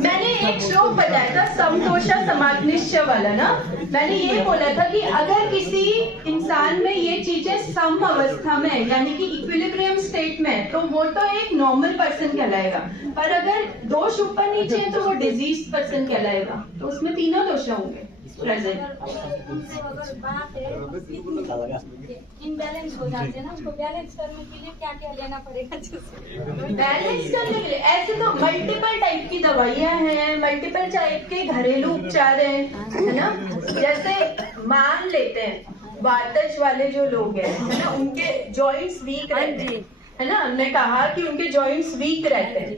मैंने एक श्लोक बताया था समदोषा समाग्निश्च वाला ना, मैंने ये बोला था कि अगर किसी इंसान में ये चीजें सम अवस्था में यानी कि इक्विलिब्रियम स्टेट में, तो वो तो एक नॉर्मल पर्सन कहलाएगा, पर अगर दोष ऊपर नीचे है तो वो डिजीज पर्सन कहलाएगा। तो उसमें तीनों दोष होंगे प्रेजेंट। इनबैलेंस हो जाते हैं ना, उसको बैलेंस करने के लिए क्या क्या लेना पड़ेगा? बैलेंस करने के लिए ऐसे तो मल्टीपल टाइप की दवाइयां हैं, मल्टीपल टाइप के घरेलू उपचार हैं, है ना। जैसे मान लेते हैं वातज वाले जो लोग हैं, है ना, उनके जॉइंट्स वीक रहते हैं, है ना, हमने कहा कि उनके जॉइंट्स वीक रहते हैं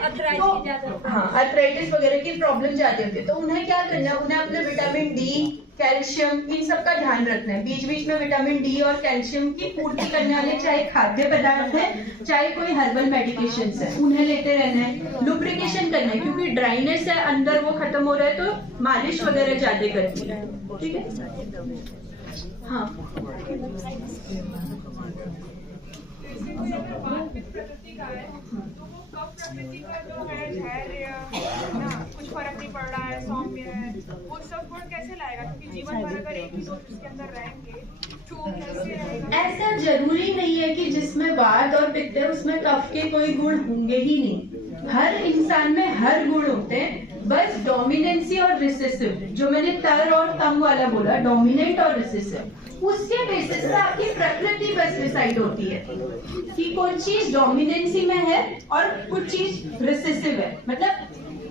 अर्थराइटिस तो की ज्यादा हाँ अर्थराइटिस वगैरह की प्रॉब्लम ज्यादा होती है, तो उन्हें क्या करना है, उन्हें अपने विटामिन डी, कैल्शियम, इन सब का ध्यान रखना है। बीच बीच में विटामिन डी और कैल्शियम की पूर्ति करने वाले चाहे खाद्य पदार्थ है चाहे कोई हर्बल मेडिकेशंस है, उन्हें लेते रहना है। लुब्रिकेशन करना है, क्योंकि ड्राइनेस है अंदर वो खत्म हो रहा है, तो मालिश वगैरह ज्यादा करनी है। ठीक है हाँ प्रकृति का है तो वो कब प्रकृति का जो है धैर्य ना कुछ फर्क नहीं पड़ रहा है, सौम्य है, वो सब गुण कैसे लाएगा? क्योंकि जीवन भर अगर एक ही दोष उसके अंदर रहेंगे तो कैसे रहेगा? ऐसा जरूरी नहीं है कि जिसमें वात और पित्त है उसमें कफ के कोई गुण होंगे ही नहीं। हर इंसान में हर गुण होते हैं, बस डोमिनेंसी और रिसेसिव, जो मैंने तर और तम वाला बोला, डोमिनेंट और रिसेसिव, उसके बेसिस पे आपकी प्रकृति बस डिसाइड होती है कि कौन चीज डोमिनेंसी में है और कुछ चीज रिसेसिव है। मतलब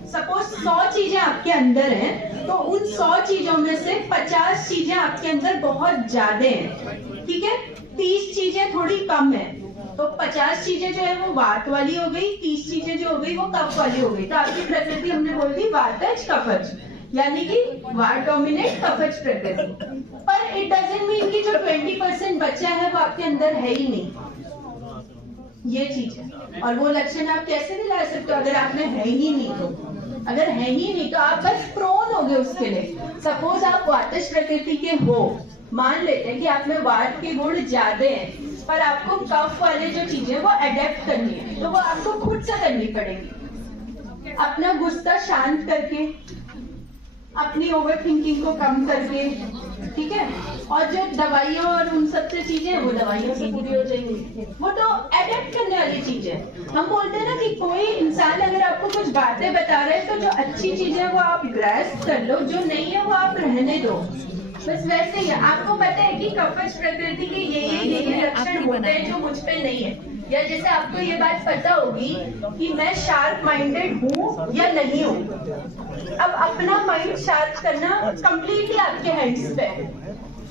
सपोज 100 चीजें आपके अंदर हैं, तो उन 100 चीजों में से 50 चीजें आपके अंदर बहुत ज्यादा हैं, ठीक है, 30 चीजें थोड़ी कम है, तो 50 चीजें जो है वो वात वाली हो गई, 30 चीजें जो हो गई वो कफ वाली हो गई। तो आपकी प्रकृति हमने बोल दी वातज कफज, यानी कि वात डोमिनेट कफज प्रकृति। पर इट डजंट मीन कि जो 20% बचा है वो आपके अंदर है ही नहीं, ये चीज है। और वो लक्षण आप कैसे दिला सकते हो अगर आप में है ही नहीं? तो अगर है ही नहीं तो आप बस प्रोन हो गए उसके लिए। सपोज आप वातज प्रकृति के हो, मान लेते हैं कि आप में वात के गुण ज्यादा हैं, पर आपको कफ वाले जो चीजें वो अडेप्ट करनी है, तो वो आपको खुद से करनी पड़ेगी, अपना गुस्सा शांत करके, अपनी ओवर थिंकिंग को कम करके, ठीक है। और जो दवाइयों और उन सब से चीजें वो दवाइयों से पूरी हो जाएंगी, वो तो अडेप्ट करने वाली चीज है। हम बोलते हैं ना कि कोई इंसान अगर आपको कुछ बातें बता रहे हैं तो जो अच्छी चीजें वो आप ग्रास्प कर लो, जो नहीं है वो आप रहने दो। बस वैसे ही आपको पता है कि कफज प्रकृति के ये लक्षण होते हैं जो मुझ पे नहीं है, या जैसे आपको ये बात पता होगी कि मैं शार्प माइंडेड हूँ या नहीं हूँ। अब अपना माइंड शार्प करना कंप्लीटली आपके हैंड्स पे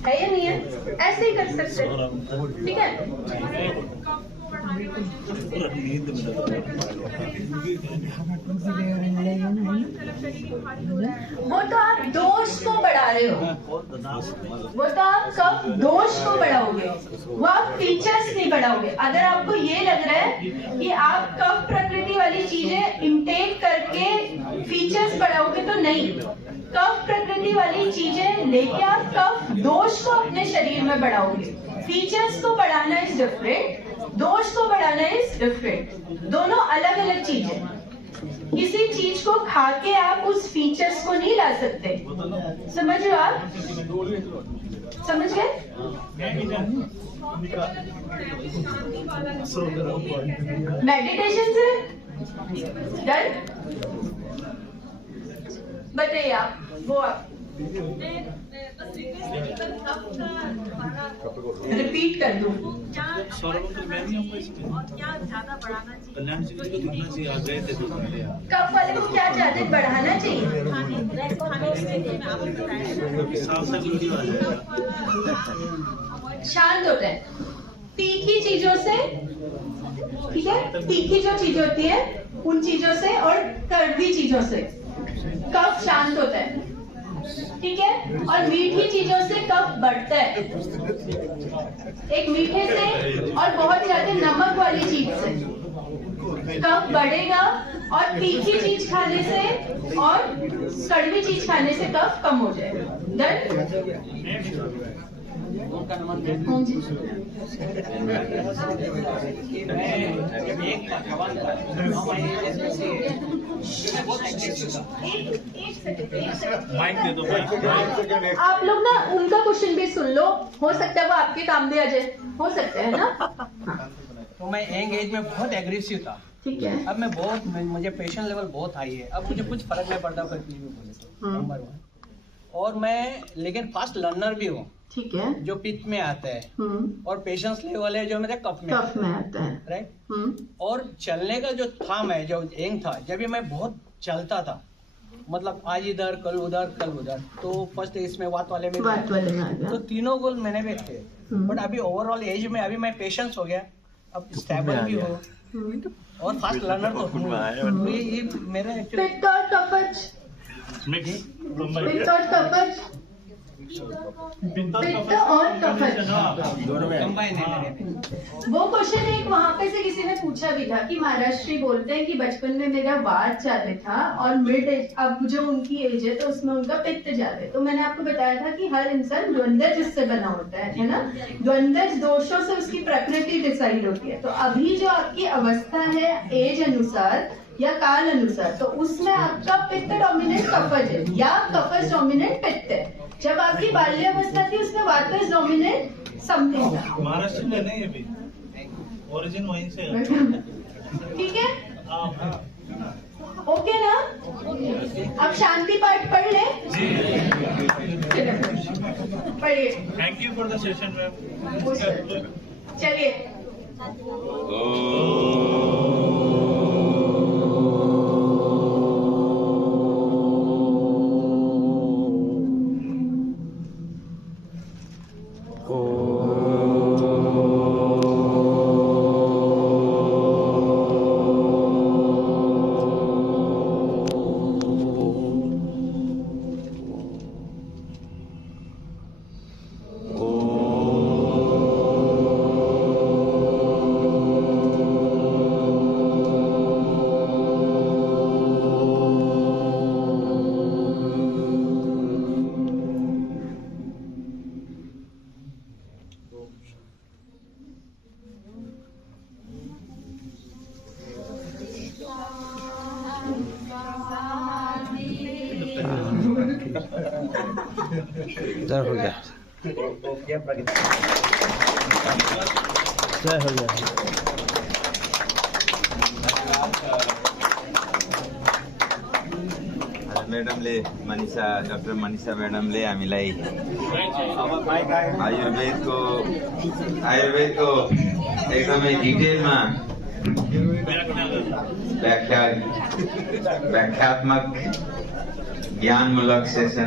है या नहीं है, ऐसे ही कर सकते हैं, ठीक है। वो तो आप दोष को बढ़ा रहे हो, वो तो आप कफ दोष को बढ़ाओगे, वो आप फीचर्स नहीं बढ़ाओगे। अगर आपको ये लग रहा है कि आप कफ प्रकृति वाली चीजें इंटेक करके फीचर्स बढ़ाओगे, तो नहीं, कफ प्रकृति वाली चीजें लेके आप कफ दोष को अपने शरीर में बढ़ाओगे। फीचर्स को बढ़ाना इज डिफरेंट, दोष को बढ़ाना इज डिफरेंट, दोनों अलग अलग चीजें। किसी चीज को खा के आप उस फीचर्स को नहीं ला सकते, समझ रहे हो आप? समझ गए? मेडिटेशन से डन? बताइए आप, वो आप रिपीट कर दूं। कफ वाले को क्या चाहते हैं, बढ़ाना चाहिए? शांत होता है तीखी चीजों से, ठीक है, तीखी जो चीजें होती है उन चीजों से और कड़वी चीजों से कफ शांत होता है, ठीक है। और मीठी चीजों से कफ बढ़ता है, एक मीठे से और बहुत ज्यादा नमक वाली चीज से कफ बढ़ेगा, और तीखी चीज खाने से और कड़वी चीज खाने से कफ कम हो जाएगा। डन? आप लोग ना उनका क्वेश्चन भी सुन लो, हो सकता है वो आपके काम भी आ जाए, हो सकता है ना। तो मैं यंग एज में बहुत एग्रेसिव था, ठीक है। अब मैं बहुत, मुझे पेशेंस लेवल बहुत हाई है, अब मुझे कुछ फर्क नहीं पड़ता कोई भी बोले तो, नंबर 1। और मैं लेकिन फास्ट लर्नर भी हूँ, ठीक है, जो पित्त में आता है, और पेशेंस लेवल है जो मेरे कफ में आता है, राइट। और चलने का जो था, मैं जो यंग था, जब भी मैं बहुत चलता था, मतलब आज इधर कल उधर कल उधर, तो फर्स्ट इसमें वात वाले में तो तीनों गोल मैंने भी थे। बट अभी ओवरऑल एज में अभी मैं पेशेंस हो गया, अब स्टेबल भी हो और फास्ट लर्नर तो हूँ। तो ये मेरा एक्चुअली पित्त और कफज, पित्त और कफज, पित्त और कफज कंबाइन है मेरे में। वो क्वेश्चन एक वहां पे से किसी ने पूछा भी था कि महाराष्ट्री बोलते हैं कि बचपन में मेरा वात ज्यादा था और मिड एज, अब जो उनकी एज है तो उसमें उनका पित्त ज्यादा है। तो मैंने आपको बताया था कि हर इंसान द्वंद्वज से बना होता है ना, द्वंद्वज दोषों से उसकी प्रकृति डिसाइड होती है। तो अभी जो आपकी अवस्था है एज अनुसार या काल अनुसार, तो उसमें आपका पित्त डोमिनेंट कफज है या कफज डोमिनेंट पित्त है। जब आपकी बाल्यावस्था थी उसमें वातज डोमिनेंट समथिंग था। महाराष्ट्र में नहीं है अभी, ओरिजिन वहीं से है। ठीक है, ओके ना? अब शांति पाठ पढ़ ले, पढ़िए। Thank you for the session ma'am. चलिए। जय हो गया, जय हो गया। मैडम ले मनीषा, डॉक्टर मनीषा मैडम ले हामीलाई आयुर्वेद को एकदमै डिटेलमा व्याख्यात्मक ज्ञानमूलक सेसन